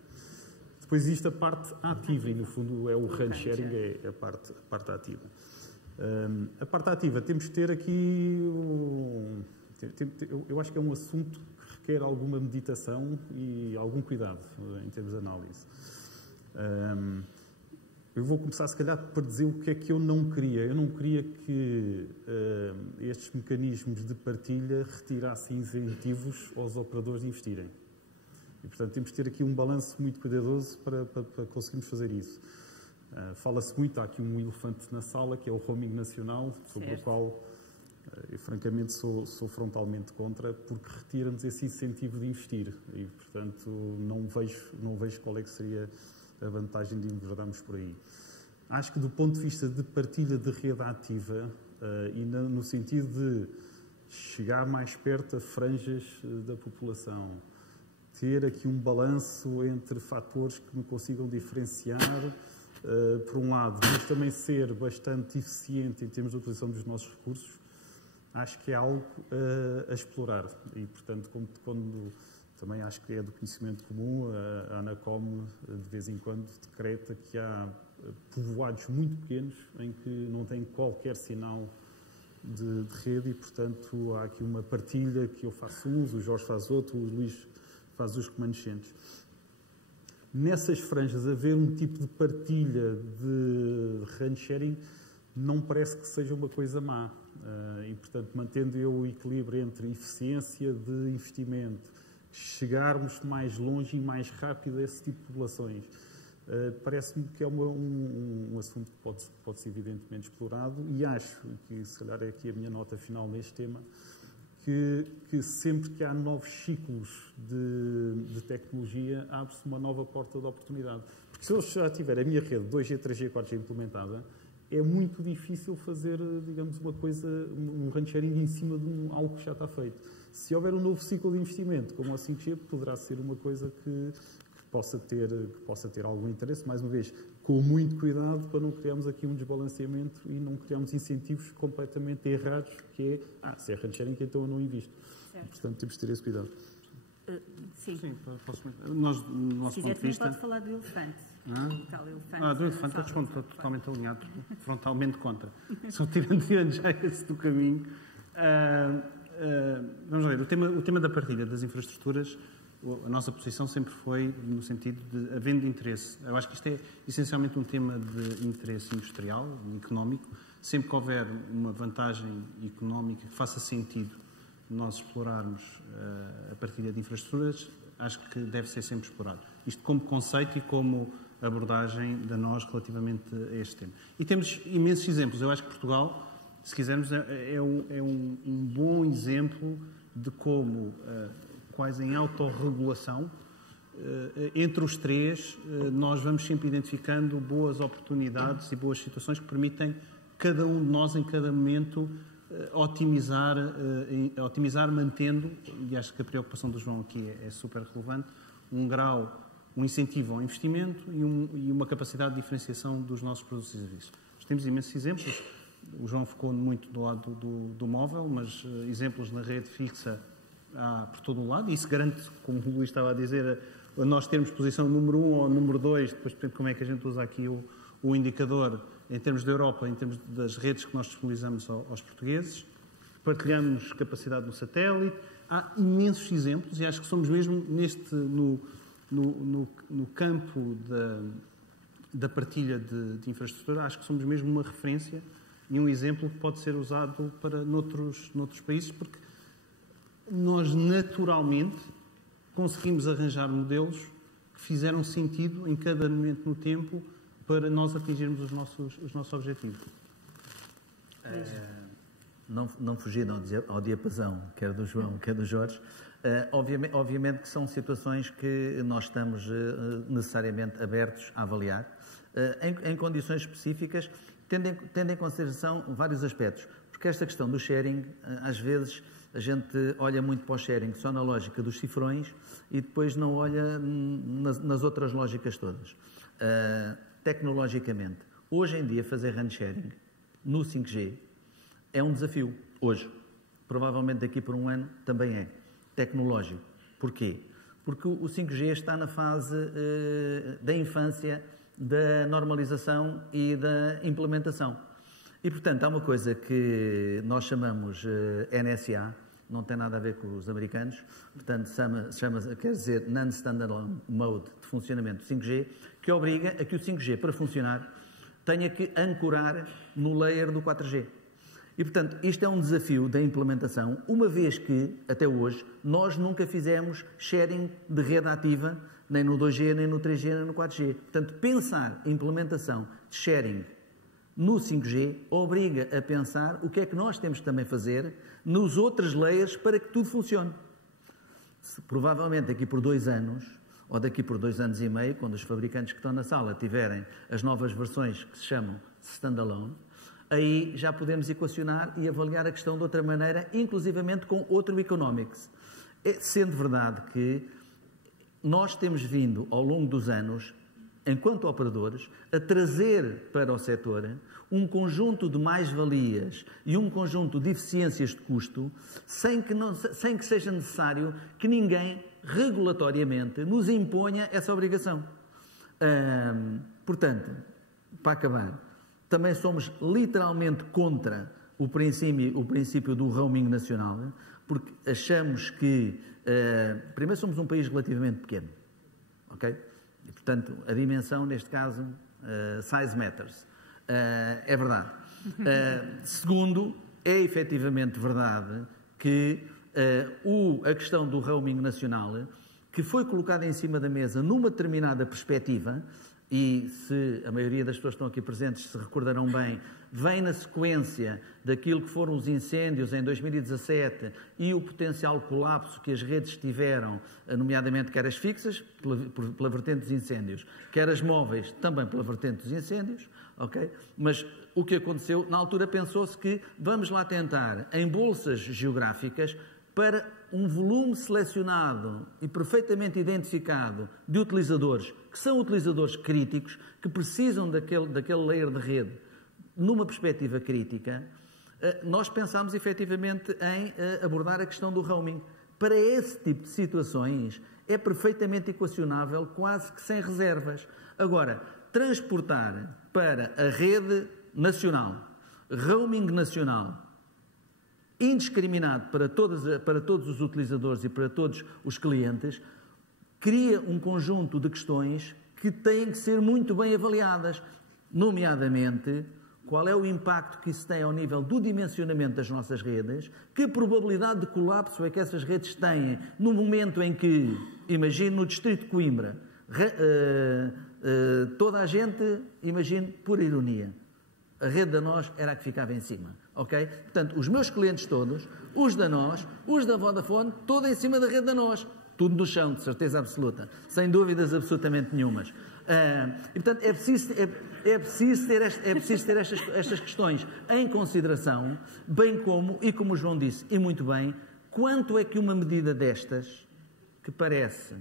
Depois existe a parte ativa e, no fundo, é o RAN sharing, é a parte ativa. A parte ativa, temos que ter aqui... Eu acho que é um assunto que requer alguma meditação e algum cuidado em termos de análise. Eu vou começar, se calhar, por dizer o que é que eu não queria. Eu não queria que estes mecanismos de partilha retirassem incentivos aos operadores de investirem. E, portanto, temos que ter aqui um balanço muito cuidadoso para conseguirmos fazer isso. Fala-se muito, há aqui um elefante na sala, que é o roaming nacional, sobre o qual eu, francamente, sou frontalmente contra, porque retira-nos esse incentivo de investir. E, portanto, não vejo qual é que seria a vantagem de enverdarmos por aí. Acho que, do ponto de vista de partilha de rede ativa e no sentido de chegar mais perto a franjas da população, ter aqui um balanço entre fatores que me consigam diferenciar, por um lado, mas também ser bastante eficiente em termos de utilização dos nossos recursos, acho que é algo a explorar. E, portanto, quando também acho que é do conhecimento comum, a Anacom, de vez em quando, decreta que há povoados muito pequenos em que não têm qualquer sinal de rede e, portanto, há aqui uma partilha que eu faço uso, o Jorge faz outro, o Luís faz os remanescentes. Nessas franjas, haver um tipo de partilha de RAN sharing não parece que seja uma coisa má. E, portanto, mantendo eu o equilíbrio entre eficiência de investimento, chegarmos mais longe e mais rápido a esse tipo de populações, parece-me que é um assunto que pode ser evidentemente explorado e acho que, se calhar, é aqui a minha nota final neste tema, que sempre que há novos ciclos de tecnologia, abre-se uma nova porta de oportunidade. Porque se eu já tiver a minha rede 2G, 3G, 4G implementada, é muito difícil fazer, digamos, uma coisa, um run sharing em cima de algo que já está feito. Se houver um novo ciclo de investimento, como o 5G, poderá ser uma coisa que possa ter algum interesse, mais uma vez, com muito cuidado para não criarmos aqui um desbalanceamento e não criarmos incentivos completamente errados, que é, se é run sharing, então eu não invisto. Certo. Portanto, temos de ter esse cuidado. Sim. Sim, posso... Nós, do nosso Se ponto quiser, de vista... pode falar do elefante. O tal elefante. Do elefante, estou totalmente alinhado, frontalmente contra. Só tirando já esse do caminho. Vamos ver, o tema da partilha das infraestruturas, a nossa posição sempre foi no sentido de, havendo interesse, eu acho que isto é essencialmente um tema de interesse industrial e económico, sempre que houver uma vantagem económica que faça sentido nós explorarmos a partilha de infraestruturas, acho que deve ser sempre explorado. Isto como conceito e como abordagem da nós relativamente a este tema. E temos imensos exemplos. Eu acho que Portugal, se quisermos, é um bom exemplo de como, quase em autorregulação, entre os três, nós vamos sempre identificando boas oportunidades e boas situações que permitem cada um de nós, em cada momento, otimizar, mantendo, e acho que a preocupação do João aqui é super relevante, um incentivo ao investimento e uma capacidade de diferenciação dos nossos produtos e serviços. Nós temos imensos exemplos. O João focou muito do lado do móvel, mas exemplos na rede fixa há por todo o lado, e isso garante, como o Luís estava a dizer, a nós termos posição número 1 ou número 2, depois depende como é que a gente usa aqui o indicador em termos da Europa, em termos das redes que nós disponibilizamos aos portugueses. Partilhamos capacidade no satélite. Há imensos exemplos e acho que somos mesmo no campo da partilha de infraestrutura, acho que somos mesmo uma referência e um exemplo que pode ser usado para noutros países, porque nós naturalmente conseguimos arranjar modelos que fizeram sentido em cada momento no tempo para nós atingirmos os nossos objetivos. Não fugindo ao diapasão, quer do João, quer do Jorge, obviamente que são situações que nós estamos necessariamente abertos a avaliar, em condições específicas, tendo em consideração vários aspectos, porque esta questão do sharing, às vezes a gente olha muito para o sharing só na lógica dos cifrões e depois não olha nas outras lógicas todas. Tecnologicamente, hoje em dia fazer run sharing no 5G é um desafio, hoje. Provavelmente daqui por um ano também é. Tecnológico. Porquê? Porque o 5G está na fase da infância, da normalização e da implementação. E, portanto, há uma coisa que nós chamamos NSA, não tem nada a ver com os americanos, portanto, quer dizer Non-Standalone Mode de funcionamento do 5G, que obriga a que o 5G, para funcionar, tenha que ancorar no layer do 4G. E, portanto, isto é um desafio da implementação, uma vez que, até hoje, nós nunca fizemos sharing de rede ativa, nem no 2G, nem no 3G, nem no 4G. Portanto, pensar a implementação de sharing no 5G obriga a pensar o que é que nós temos que também fazer nos outros layers para que tudo funcione. Provavelmente daqui por 2 anos, ou daqui por 2 anos e meio, quando os fabricantes que estão na sala tiverem as novas versões que se chamam standalone, aí já podemos equacionar e avaliar a questão de outra maneira, inclusivamente com outro economics. Sendo verdade que nós temos vindo, ao longo dos anos, enquanto operadores, a trazer para o setor um conjunto de mais-valias e um conjunto de eficiências de custo, sem que seja necessário que ninguém, regulatoriamente, nos imponha essa obrigação. Portanto, para acabar, também somos literalmente contra o princípio do roaming nacional, porque achamos que, primeiro, somos um país relativamente pequeno, ok? E, portanto, a dimensão, neste caso, size matters. É verdade. Segundo, é efetivamente verdade que a questão do roaming nacional, que foi colocada em cima da mesa numa determinada perspectiva, e se a maioria das pessoas que estão aqui presentes se recordarão bem, vem na sequência daquilo que foram os incêndios em 2017 e o potencial colapso que as redes tiveram, nomeadamente quer as fixas, pela vertente dos incêndios, quer as móveis, também pela vertente dos incêndios. ok? Mas o que aconteceu, na altura pensou-se que vamos lá tentar, em bolsas geográficas, para um volume selecionado e perfeitamente identificado de utilizadores, que são utilizadores críticos, que precisam daquele layer de rede numa perspectiva crítica, nós pensámos efetivamente em abordar a questão do roaming. Para esse tipo de situações é perfeitamente equacionável, quase que sem reservas. Agora, transportar para a rede nacional, roaming nacional, indiscriminado para todos os utilizadores e para todos os clientes, cria um conjunto de questões que têm que ser muito bem avaliadas, nomeadamente qual é o impacto que isso tem ao nível do dimensionamento das nossas redes, que probabilidade de colapso é que essas redes têm no momento em que, imagine no distrito de Coimbra, toda a gente, imagine por ironia, a rede da NOS era a que ficava em cima, ok? Portanto, os meus clientes todos, os da NOS, os da Vodafone, todo em cima da rede da NOS. Tudo no chão, de certeza absoluta, sem dúvidas absolutamente nenhumas. E, portanto, é preciso ter estas questões em consideração, bem como, e como o João disse, e muito bem, quanto é que uma medida destas, que parece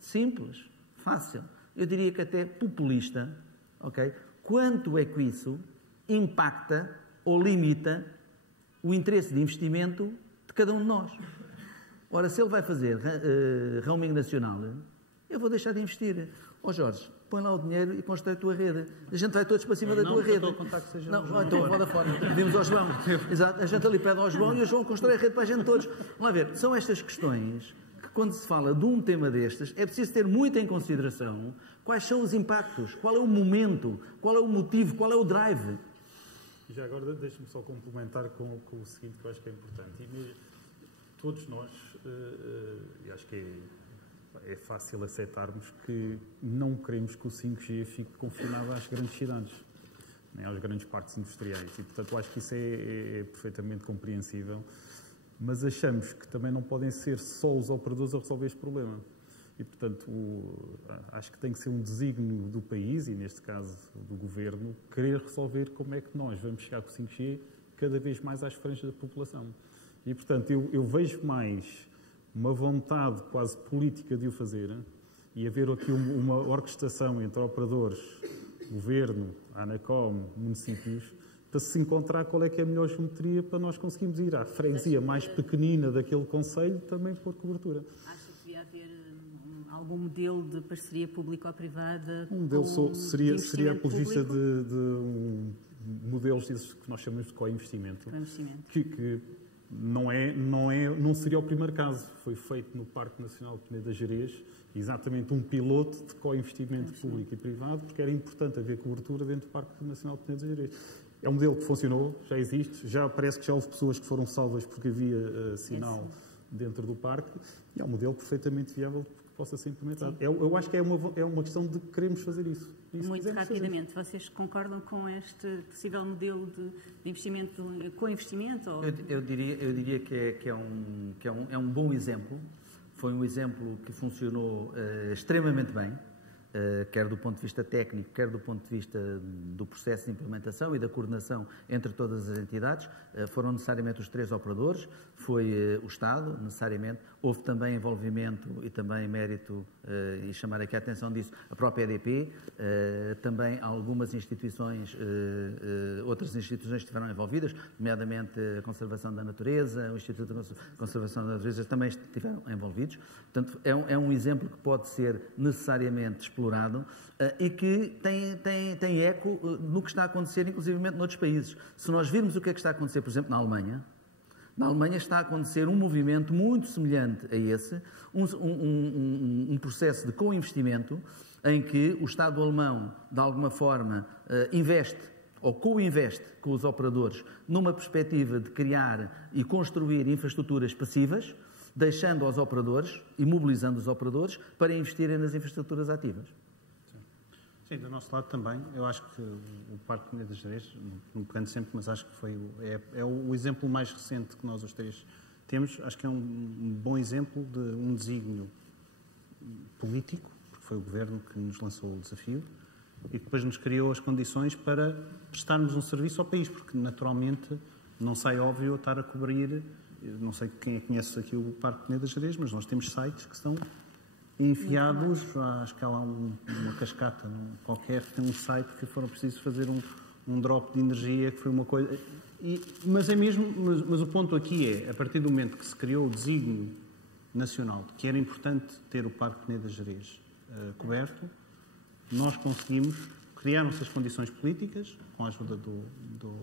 simples, fácil, eu diria que até populista, ok? Quanto é que isso impacta ou limita o interesse de investimento de cada um de nós? Ora, se ele vai fazer roaming nacional, eu vou deixar de investir. Jorge, põe lá o dinheiro e constrói a tua rede. A gente vai todos para cima da tua rede. Não, então a Vodafone. Vimos ao João. Exato. A gente ali pede ao João e o João constrói a rede para a gente todos. Vamos lá ver. São estas questões que, quando se fala de um tema destes, é preciso ter muito em consideração quais são os impactos, qual é o momento, qual é o motivo, qual é o drive. Já agora deixe-me só complementar com o seguinte, que eu acho que é importante. Todos nós, e acho que é fácil aceitarmos que não queremos que o 5G fique confinado às grandes cidades, nem aos grandes parques industriais. E, portanto, acho que isso é perfeitamente compreensível. Mas achamos que também não podem ser só os operadores a resolver este problema. E, portanto, acho que tem que ser um desígnio do país, e neste caso do Governo, querer resolver como é que nós vamos chegar com o 5G cada vez mais às franjas da população. E, portanto, eu vejo mais uma vontade quase política de o fazer e haver aqui uma orquestração entre operadores, governo, ANACOM, municípios, para se encontrar qual é que é a melhor geometria para nós conseguirmos ir à freguesia mais pequenina daquele concelho também por cobertura. Acha que devia haver algum modelo de parceria público-privada? Um modelo seria a vista de modelos que nós chamamos de co-investimento. Que não seria o primeiro caso. Foi feito no Parque Nacional de Peneda Gerês exatamente um piloto de co-investimento público e privado, porque era importante haver cobertura dentro do Parque Nacional de Peneda Gerês. É um modelo que funcionou, já existe, já parece que já houve pessoas que foram salvas porque havia sinal dentro do parque, e é um modelo perfeitamente viável que possa ser implementado. Eu acho que é uma questão de queremos fazer isso. Muito rapidamente, vocês concordam com este possível modelo de investimento, co-investimento? Ou... Eu diria que é um bom exemplo. Foi um exemplo que funcionou extremamente bem, quer do ponto de vista técnico, quer do ponto de vista do processo de implementação e da coordenação entre todas as entidades. Foram necessariamente os 3 operadores, foi o Estado, necessariamente. Houve também envolvimento e também mérito, e chamar aqui a atenção disso, a própria EDP, também algumas instituições, outras instituições que estiveram envolvidas, nomeadamente a Conservação da Natureza, o Instituto de Conservação da Natureza também estiveram envolvidos. Portanto, é um exemplo que pode ser necessariamente explorado e que tem eco no que está a acontecer, inclusivamente noutros países. Se nós virmos o que é que está a acontecer, por exemplo, na Alemanha está a acontecer um movimento muito semelhante a esse, um processo de co-investimento em que o Estado alemão, de alguma forma, investe ou co-investe com os operadores numa perspectiva de criar e construir infraestruturas passivas, deixando aos operadores e mobilizando os operadores para investirem nas infraestruturas ativas. Sim, do nosso lado também. Eu acho que o Parque de Peneda Gerês, não pegando sempre, mas acho que é o exemplo mais recente que nós os 3 temos. Acho que é um bom exemplo de um desígnio político, porque foi o Governo que nos lançou o desafio, e depois nos criou as condições para prestarmos um serviço ao país, porque naturalmente não sai óbvio estar a cobrir, não sei quem conhece aqui o Parque Peneda Gerês, mas nós temos sites que estão enfiados, acho que há lá uma cascata qualquer, que tem um site que foram preciso fazer um drop de energia, que foi uma coisa... Mas o ponto aqui é, a partir do momento que se criou o desígnio nacional, de que era importante ter o Parque Peneda Gerês coberto, nós conseguimos, criaram-se as condições políticas, com a ajuda do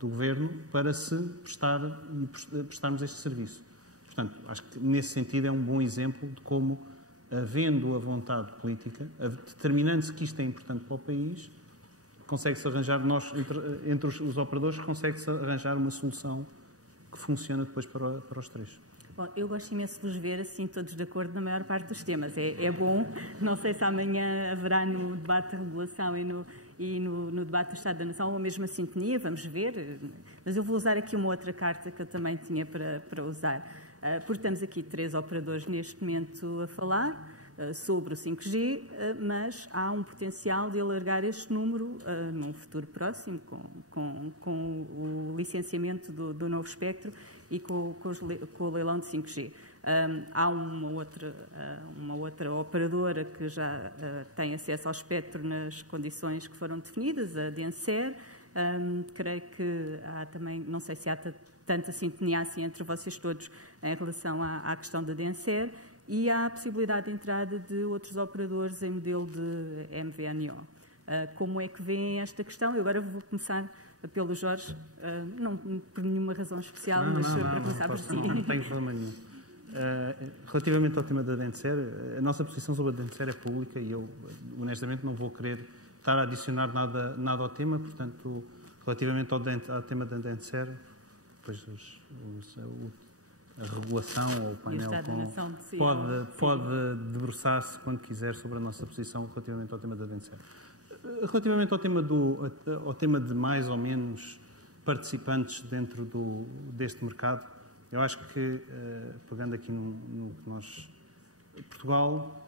Governo, para se prestarmos este serviço. Portanto, acho que nesse sentido é um bom exemplo de como, havendo a vontade política, determinando-se que isto é importante para o país, consegue-se arranjar, entre os operadores, consegue-se arranjar uma solução que funciona depois para os três. Bom, eu gosto imenso de vos ver assim, todos de acordo na maior parte dos temas. É bom, não sei se amanhã haverá no debate de regulação e no debate do Estado da Nação a mesma sintonia, vamos ver. Mas eu vou usar aqui uma outra carta que eu também tinha para usar. Porque estamos aqui 3 operadores neste momento a falar sobre o 5G, mas há um potencial de alargar este número num futuro próximo, com o licenciamento do novo espectro e com o leilão de 5G. Há uma outra operadora que já tem acesso ao espectro nas condições que foram definidas, a Denser. Creio que há também, não sei se há tanta sintonia assim entre vocês todos em relação à questão da Denser, e há a possibilidade de entrada de outros operadores em modelo de MVNO. Como é que veem esta questão? Eu agora vou começar pelo Jorge, não por nenhuma razão especial, mas para começar por si. Não tenho problema nenhum. Relativamente ao tema da Denser, a nossa posição sobre a Denser é pública e eu, honestamente, não vou querer estar a adicionar nada ao tema, portanto, relativamente ao tema da Denser, depois a regulação ou o painel pode debruçar-se quando quiser sobre a nossa posição relativamente ao tema da Denser. Relativamente ao tema de mais ou menos participantes dentro deste mercado, eu acho que, pegando aqui no que nós... Portugal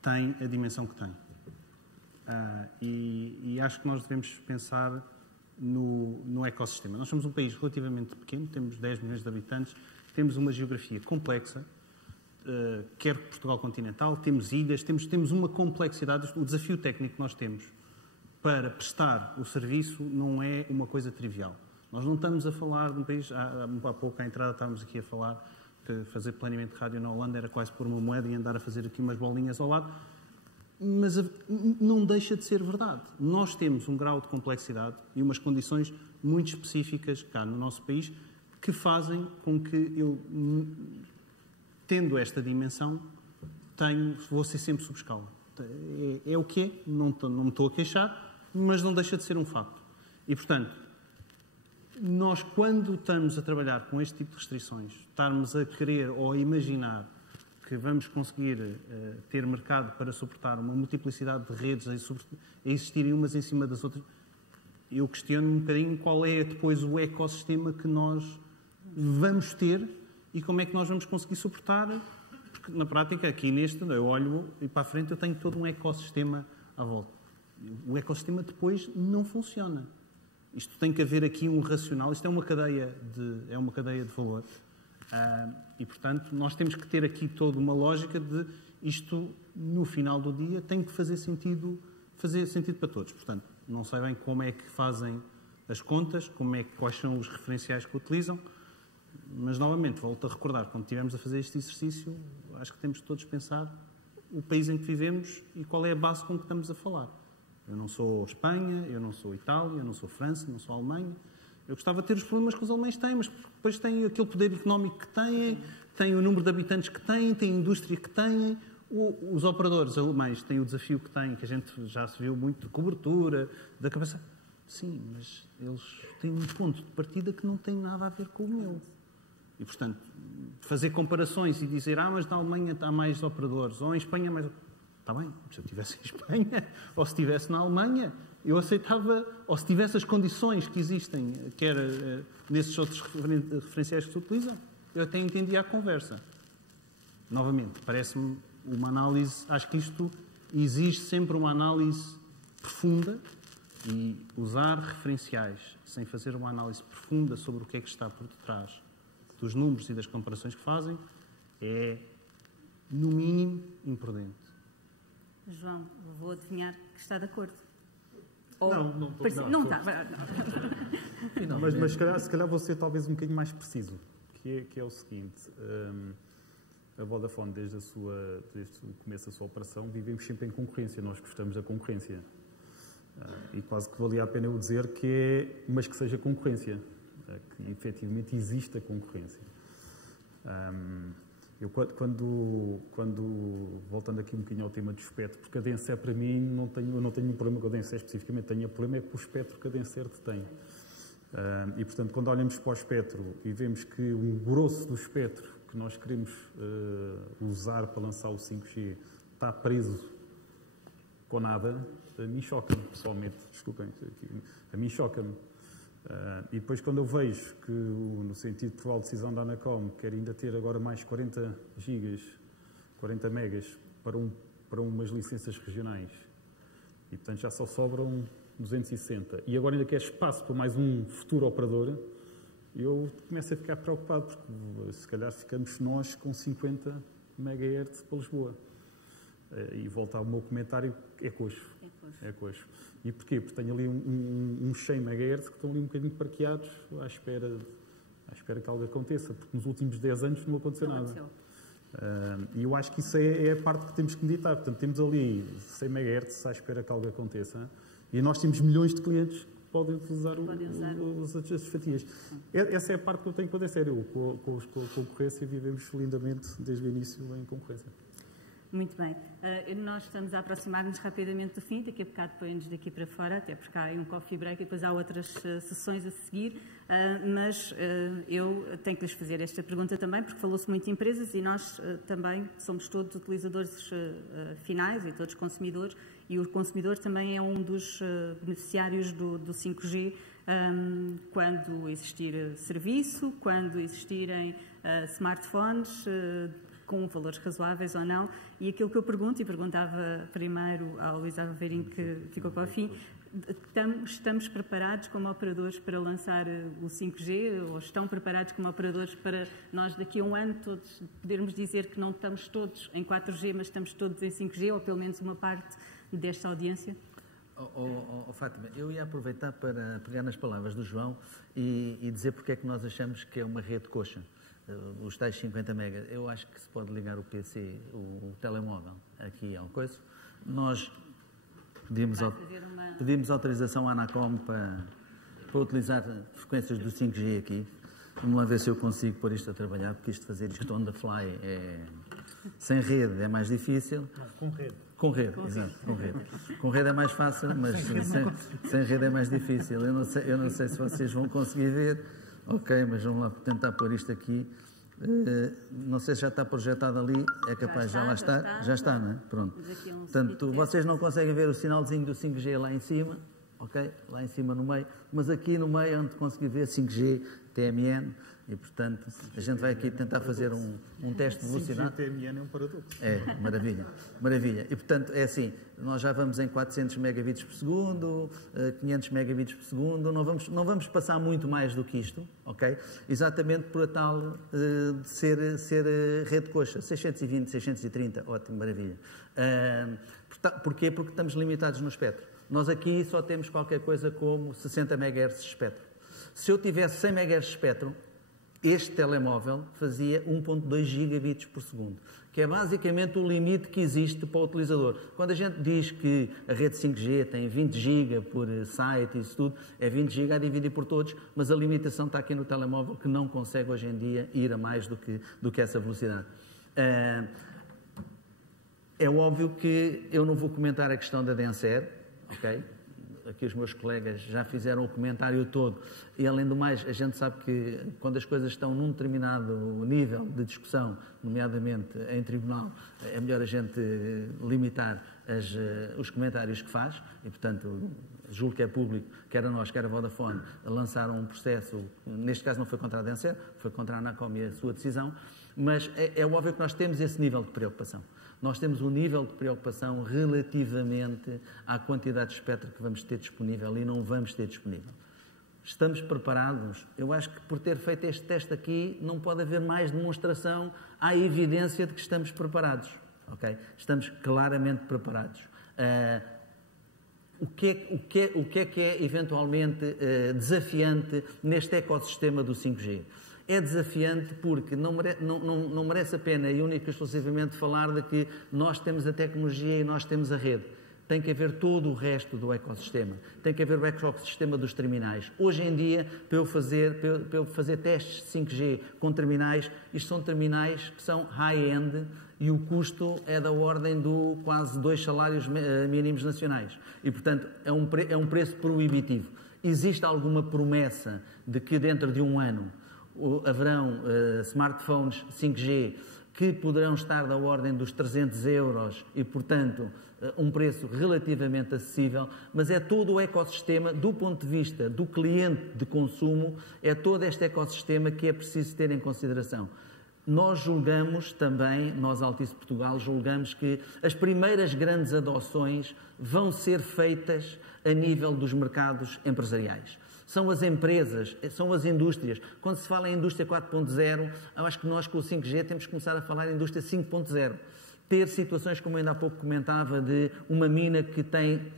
tem a dimensão que tem. E acho que nós devemos pensar no ecossistema. Nós somos um país relativamente pequeno, temos 10 milhões de habitantes, temos uma geografia complexa, quer Portugal continental, temos ilhas, temos uma complexidade. O desafio técnico que nós temos para prestar o serviço não é uma coisa trivial. Nós não estamos a falar de um país... Há pouco à entrada estávamos aqui a falar que fazer planeamento de rádio na Holanda era quase pôr uma moeda e andar a fazer aqui umas bolinhas ao lado. Mas não deixa de ser verdade. Nós temos um grau de complexidade e umas condições muito específicas cá no nosso país que fazem com que eu, tendo esta dimensão, vou ser sempre subescala. É o que é, não me estou a queixar, mas não deixa de ser um facto. E, portanto, nós, quando estamos a trabalhar com este tipo de restrições, estarmos a querer ou a imaginar que vamos conseguir ter mercado para suportar uma multiplicidade de redes a existirem umas em cima das outras, eu questiono um bocadinho qual é depois o ecossistema que nós vamos ter e como é que nós vamos conseguir suportar, porque na prática aqui eu olho e para a frente eu tenho todo um ecossistema à volta. O ecossistema depois não funciona. Isto tem que haver aqui um racional, isto é uma cadeia de valor. E, portanto, nós temos que ter aqui toda uma lógica de isto, no final do dia, tem que fazer sentido para todos. Portanto, não sei bem como é que fazem as contas, quais são os referenciais que utilizam, mas, novamente, volto a recordar, quando estivermos a fazer este exercício, acho que temos todos de pensar o país em que vivemos e qual é a base com que estamos a falar. Eu não sou Espanha, eu não sou Itália, eu não sou França, não sou Alemanha. Eu gostava de ter os problemas que os alemães têm, mas depois têm aquele poder económico que têm o número de habitantes que têm a indústria que têm. Os operadores alemães têm o desafio que têm, que a gente já se viu muito, de cobertura, da capacidade. Sim, mas eles têm um ponto de partida que não tem nada a ver com o meu. E, portanto, fazer comparações e dizer, mas na Alemanha há mais operadores, ou em Espanha há mais... Está bem, se eu estivesse em Espanha, ou se estivesse na Alemanha, eu aceitava, ou se tivesse as condições que existem, quer nesses outros referenciais que se utilizam, eu até entendia a conversa. Novamente, parece-me uma análise, acho que isto exige sempre uma análise profunda e usar referenciais sem fazer uma análise profunda sobre o que é que está por detrás dos números e das comparações que fazem é, no mínimo, imprudente. João, vou adivinhar que está de acordo. Não estou. Não está. Mas se calhar vou ser talvez um bocadinho mais preciso, que é o seguinte. A Vodafone, desde o começo da sua operação, vivemos sempre em concorrência. Nós gostamos da concorrência. E quase que valia a pena eu dizer mas que seja concorrência. Que efetivamente existe a concorrência. Eu, voltando aqui um bocadinho ao tema do espectro, porque a Denser, para mim, eu não tenho um problema com a Denser especificamente, tenho um problema com o espectro que a Denser tem. E, portanto, quando olhamos para o espectro e vemos que um grosso do espectro que nós queremos usar para lançar o 5G está preso com nada, a mim choca-me, pessoalmente. Desculpem, a mim choca-me. E depois, quando eu vejo que, no sentido de provável decisão da Anacom, quer ainda ter agora mais 40 gigas, 40 megas para umas licenças regionais, e portanto já só sobram 260, e agora ainda quer espaço para mais um futuro operador, eu começo a ficar preocupado, porque se calhar ficamos nós com 50 MHz para Lisboa. E voltar ao meu comentário, é coxo. É coxo. E porquê? Porque tenho ali uns 100 MHz que estão ali um bocadinho parqueados à espera que algo aconteça, porque nos últimos 10 anos não aconteceu nada. E eu acho que isso é a parte que temos que meditar. Portanto, temos ali 100 MHz à espera que algo aconteça, e nós temos milhões de clientes que podem utilizar as fatias. Essa é a parte que eu tenho que fazer sério. Com a concorrência vivemos lindamente desde o início em concorrência. Muito bem. Nós estamos a aproximar-nos rapidamente do fim, daqui a bocado põe-nos daqui para fora, até porque há um coffee break e depois há outras sessões a seguir, mas eu tenho que lhes fazer esta pergunta também, porque falou-se muito em empresas e nós também somos todos utilizadores finais e todos consumidores, e o consumidor também é um dos beneficiários do 5G, quando existir serviço, quando existirem smartphones, com valores razoáveis ou não, e aquilo que eu pergunto, e perguntava primeiro ao Luís Aveirinho, que ficou para o fim, estamos preparados como operadores para lançar o 5G, ou estão preparados como operadores para nós daqui a um ano todos podermos dizer que não estamos todos em 4G, mas estamos todos em 5G, ou pelo menos uma parte desta audiência? Fátima, eu ia aproveitar para pegar nas palavras do João e dizer porque é que nós achamos que é uma rede coxa. Os tais 50 megas, eu acho que se pode ligar o PC, o telemóvel, aqui ao coisa. Nós pedimos autorização à Anacom para utilizar frequências do 5G aqui. Vamos lá ver se eu consigo pôr isto a trabalhar, porque isto fazer isto on the fly sem rede é mais difícil. Não, com rede. Com rede, exato, com rede. Com rede é mais fácil, mas sem rede é mais difícil. Eu não sei se vocês vão conseguir ver. Ok, mas vamos lá tentar pôr isto aqui. Não sei se já está projetado ali, é capaz, já está, não é? Pronto. Portanto, vocês não conseguem ver o sinalzinho do 5G lá em cima, ok? Lá em cima no meio, mas aqui no meio onde conseguir ver 5G, TMN, e portanto a gente vai aqui tentar fazer um teste de velocidade. 5G TMN é um paradoxo. É, maravilha. E portanto é assim, nós já vamos em 400 megabits por segundo, 500 megabits por segundo, não vamos passar muito mais do que isto, ok? Exatamente por a tal de ser rede coxa, 620, 630, ótimo, maravilha. Porquê? Porque estamos limitados no espectro. Nós aqui só temos qualquer coisa como 60 MHz de espectro. Se eu tivesse 100 MHz de espectro, este telemóvel fazia 1.2 gigabits por segundo, que é basicamente o limite que existe para o utilizador. Quando a gente diz que a rede 5G tem 20 GB por site e isso tudo, é 20 GB a dividir por todos, mas a limitação está aqui no telemóvel, que não consegue hoje em dia ir a mais do que essa velocidade. É óbvio que eu não vou comentar a questão da Denser, ok? Aqui os meus colegas já fizeram o comentário todo e, além do mais, a gente sabe que quando as coisas estão num determinado nível de discussão, nomeadamente em tribunal, é melhor a gente limitar os comentários que faz e, portanto, julgo que é público, quer a nós, quer a Vodafone, lançaram um processo, neste caso não foi contra a Denser, foi contra a Anacom e a sua decisão, mas é óbvio que nós temos esse nível de preocupação. Nós temos um nível de preocupação relativamente à quantidade de espectro que vamos ter disponível e não vamos ter disponível. Estamos preparados? Eu acho que por ter feito este teste aqui não pode haver mais demonstração à evidência de que estamos preparados. Okay? Estamos claramente preparados. O que é eventualmente desafiante neste ecossistema do 5G? É desafiante porque não merece a pena e única e exclusivamente falar de que nós temos a tecnologia e nós temos a rede. Tem que haver todo o resto do ecossistema. Tem que haver o ecossistema dos terminais. Hoje em dia, para eu fazer testes de 5G com terminais, isto são terminais que são high-end e o custo é da ordem do quase 2 salários mínimos nacionais. E, portanto, é um preço proibitivo. Existe alguma promessa de que dentro de um ano haverão smartphones 5G que poderão estar da ordem dos 300 € e, portanto, um preço relativamente acessível, mas é todo o ecossistema, do ponto de vista do cliente de consumo, é todo este ecossistema que é preciso ter em consideração. Nós julgamos também, nós Altice Portugal, julgamos que as primeiras grandes adoções vão ser feitas a nível dos mercados empresariais. São as empresas, são as indústrias. Quando se fala em indústria 4.0, eu acho que nós com o 5G temos que começar a falar em indústria 5.0. Ter situações, como ainda há pouco comentava, de uma mina que tem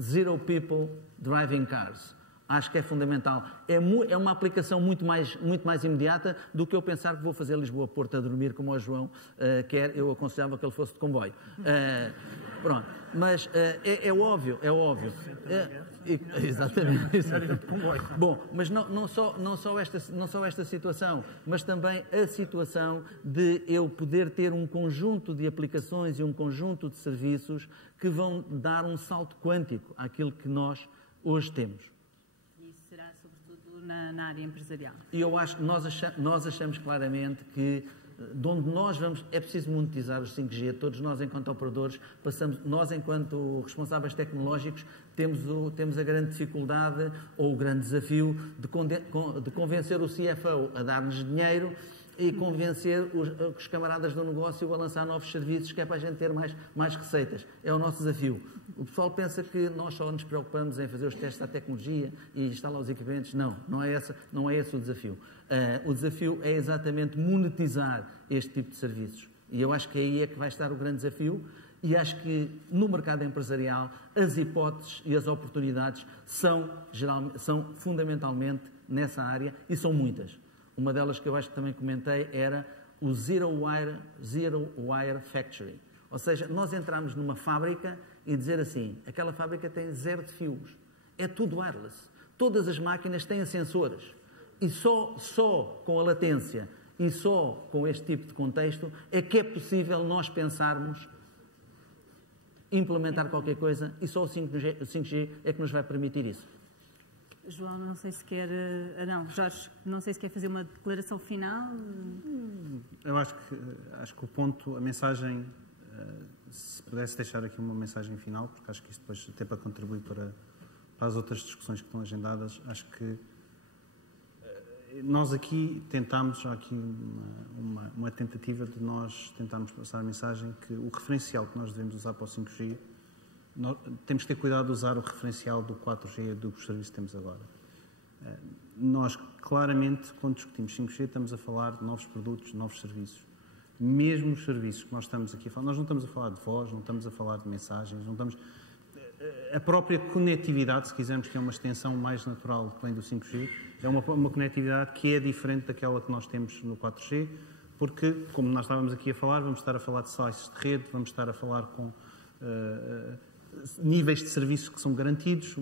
0 people driving cars. Acho que é fundamental. É uma aplicação muito mais imediata do que eu pensar que vou fazer Lisboa-Porto a dormir, como o João quer. Eu aconselhava que ele fosse de comboio. Pronto. Mas é óbvio. Exatamente. Bom, mas não só esta situação, mas também a situação de eu poder ter um conjunto de aplicações e um conjunto de serviços que vão dar um salto quântico àquilo que nós hoje temos. Na área empresarial. E eu acho que nós achamos claramente que de onde nós vamos, é preciso monetizar os 5G, todos nós enquanto operadores, nós enquanto responsáveis tecnológicos, temos a grande dificuldade ou o grande desafio de convencer o CFO a dar-nos dinheiro e convencer os camaradas do negócio a lançar novos serviços, que é para a gente ter mais receitas. É o nosso desafio. O pessoal pensa que nós só nos preocupamos em fazer os testes da tecnologia e instalar os equipamentos. Não é esse o desafio. O desafio é exatamente monetizar este tipo de serviços. E eu acho que aí é que vai estar o grande desafio. E acho que no mercado empresarial as hipóteses e as oportunidades são fundamentalmente nessa área e são muitas. Uma delas que eu acho que também comentei era o Zero Wire Factory. Ou seja, nós entramos numa fábrica e dizer assim, aquela fábrica tem 0 de fios. É tudo wireless. Todas as máquinas têm sensores. E só com a latência e só com este tipo de contexto é que é possível nós pensarmos implementar qualquer coisa e só o 5G é que nos vai permitir isso. João, não sei se quer... Jorge, não sei se quer fazer uma declaração final. Eu acho que o ponto, a mensagem, se pudesse deixar aqui uma mensagem final, porque acho que isto depois até para contribuir para as outras discussões que estão agendadas, acho que nós aqui tentámos, já aqui uma tentativa de nós tentarmos passar a mensagem que o referencial que nós devemos usar para o 5G, temos que ter cuidado de usar o referencial do 4G dos serviços que temos agora. Nós, claramente, quando discutimos 5G, estamos a falar de novos produtos, de novos serviços. Mesmo os serviços que nós estamos aqui a falar, nós não estamos a falar de voz, não estamos a falar de mensagens, não estamos... A própria conectividade, se quisermos, que é uma extensão mais natural que vem do 5G, é uma conectividade que é diferente daquela que nós temos no 4G, porque, como nós estávamos aqui a falar, vamos estar a falar de slices de rede, vamos estar a falar com níveis de serviços que são garantidos,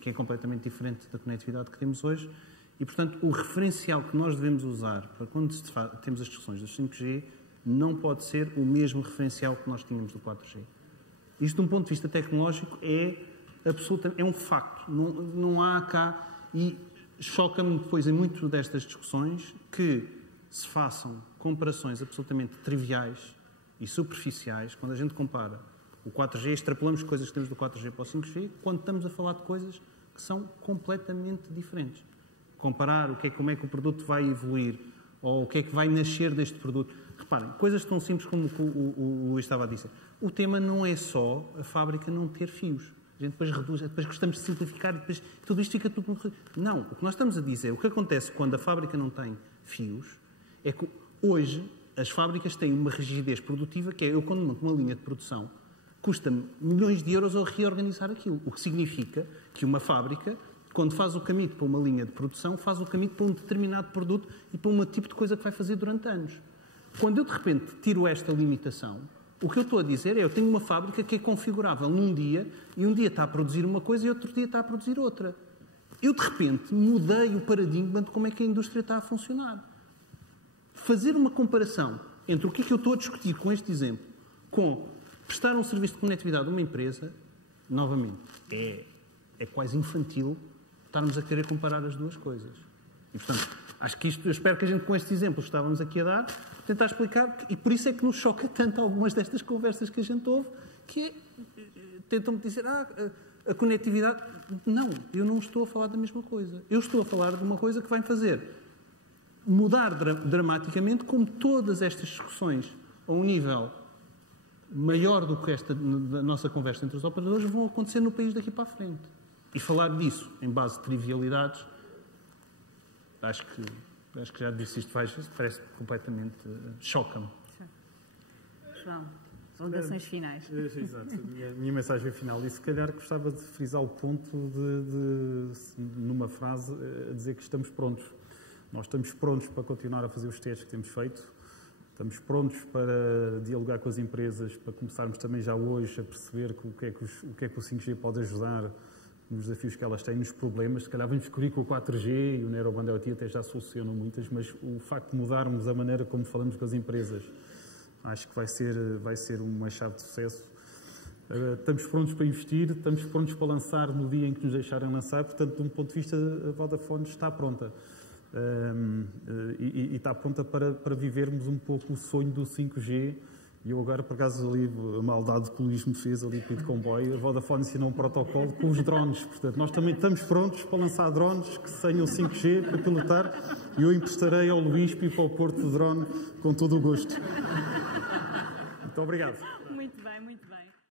que é completamente diferente da conectividade que temos hoje, e, portanto, o referencial que nós devemos usar para quando temos as discussões do 5G não pode ser o mesmo referencial que nós tínhamos do 4G. Isto, de um ponto de vista tecnológico, é um facto. Não há cá... E choca-me depois em muito destas discussões que se façam comparações absolutamente triviais e superficiais quando a gente compara O 4G, extrapolamos coisas que temos do 4G para o 5G, quando estamos a falar de coisas que são completamente diferentes. Comparar como é que o produto vai evoluir, ou o que é que vai nascer deste produto. Reparem, coisas tão simples como o Luís estava a dizer. O tema não é só a fábrica não ter fios. A gente depois reduz, depois gostamos de simplificar, depois tudo isto fica tudo... Não, o que nós estamos a dizer, o que acontece quando a fábrica não tem fios, é que hoje as fábricas têm uma rigidez produtiva, que é, eu quando monto uma linha de produção, custa-me milhões de euros a reorganizar aquilo. O que significa que uma fábrica, quando faz o caminho para uma linha de produção, faz o caminho para um determinado produto e para um tipo de coisa que vai fazer durante anos. Quando eu, de repente, tiro esta limitação, o que eu estou a dizer é, eu tenho uma fábrica que é configurável num dia, e um dia está a produzir uma coisa e outro dia está a produzir outra. Eu, de repente, mudei o paradigma de como é que a indústria está a funcionar. Fazer uma comparação entre o que é que eu estou a discutir com este exemplo, com prestar um serviço de conectividade a uma empresa, novamente, é quase infantil estarmos a querer comparar as duas coisas. E, portanto, acho que isto, eu espero que a gente, com estes exemplos que estávamos aqui a dar, tentar explicar, e por isso é que nos choca tanto algumas destas conversas que a gente ouve, que é, tentam-me dizer, a conectividade... Não, eu não estou a falar da mesma coisa. Eu estou a falar de uma coisa que vai fazer mudar dramaticamente, como todas estas discussões a um nível maior do que esta da nossa conversa entre os operadores vão acontecer no país daqui para a frente. E falar disso em base de trivialidades, acho que já disse isto várias vezes, parece completamente... choca-me. João, saudações finais. Exato. A minha mensagem final, e se calhar gostava de frisar o ponto numa frase, a dizer que estamos prontos. Nós estamos prontos para continuar a fazer os testes que temos feito, estamos prontos para dialogar com as empresas, para começarmos também já hoje a perceber o que é que o 5G pode ajudar nos desafios que elas têm, nos problemas. Se calhar vamos descobrir que o 4G e o Narrowband IoT até já solucionam muitas, mas o facto de mudarmos a maneira como falamos com as empresas, acho que vai ser uma chave de sucesso. Estamos prontos para investir, estamos prontos para lançar no dia em que nos deixarem lançar, portanto, de um ponto de vista, a Vodafone está pronta. E está pronta para vivermos um pouco o sonho do 5G. E eu agora, por acaso, ali, a maldade que o Luís me fez ali com o comboio, a Vodafone ensinou um protocolo com os drones. Portanto, nós também estamos prontos para lançar drones que tenham 5G para pilotar, e eu emprestarei ao Luís para ir para o Porto de drone com todo o gosto. Muito obrigado. Muito bem, muito bem.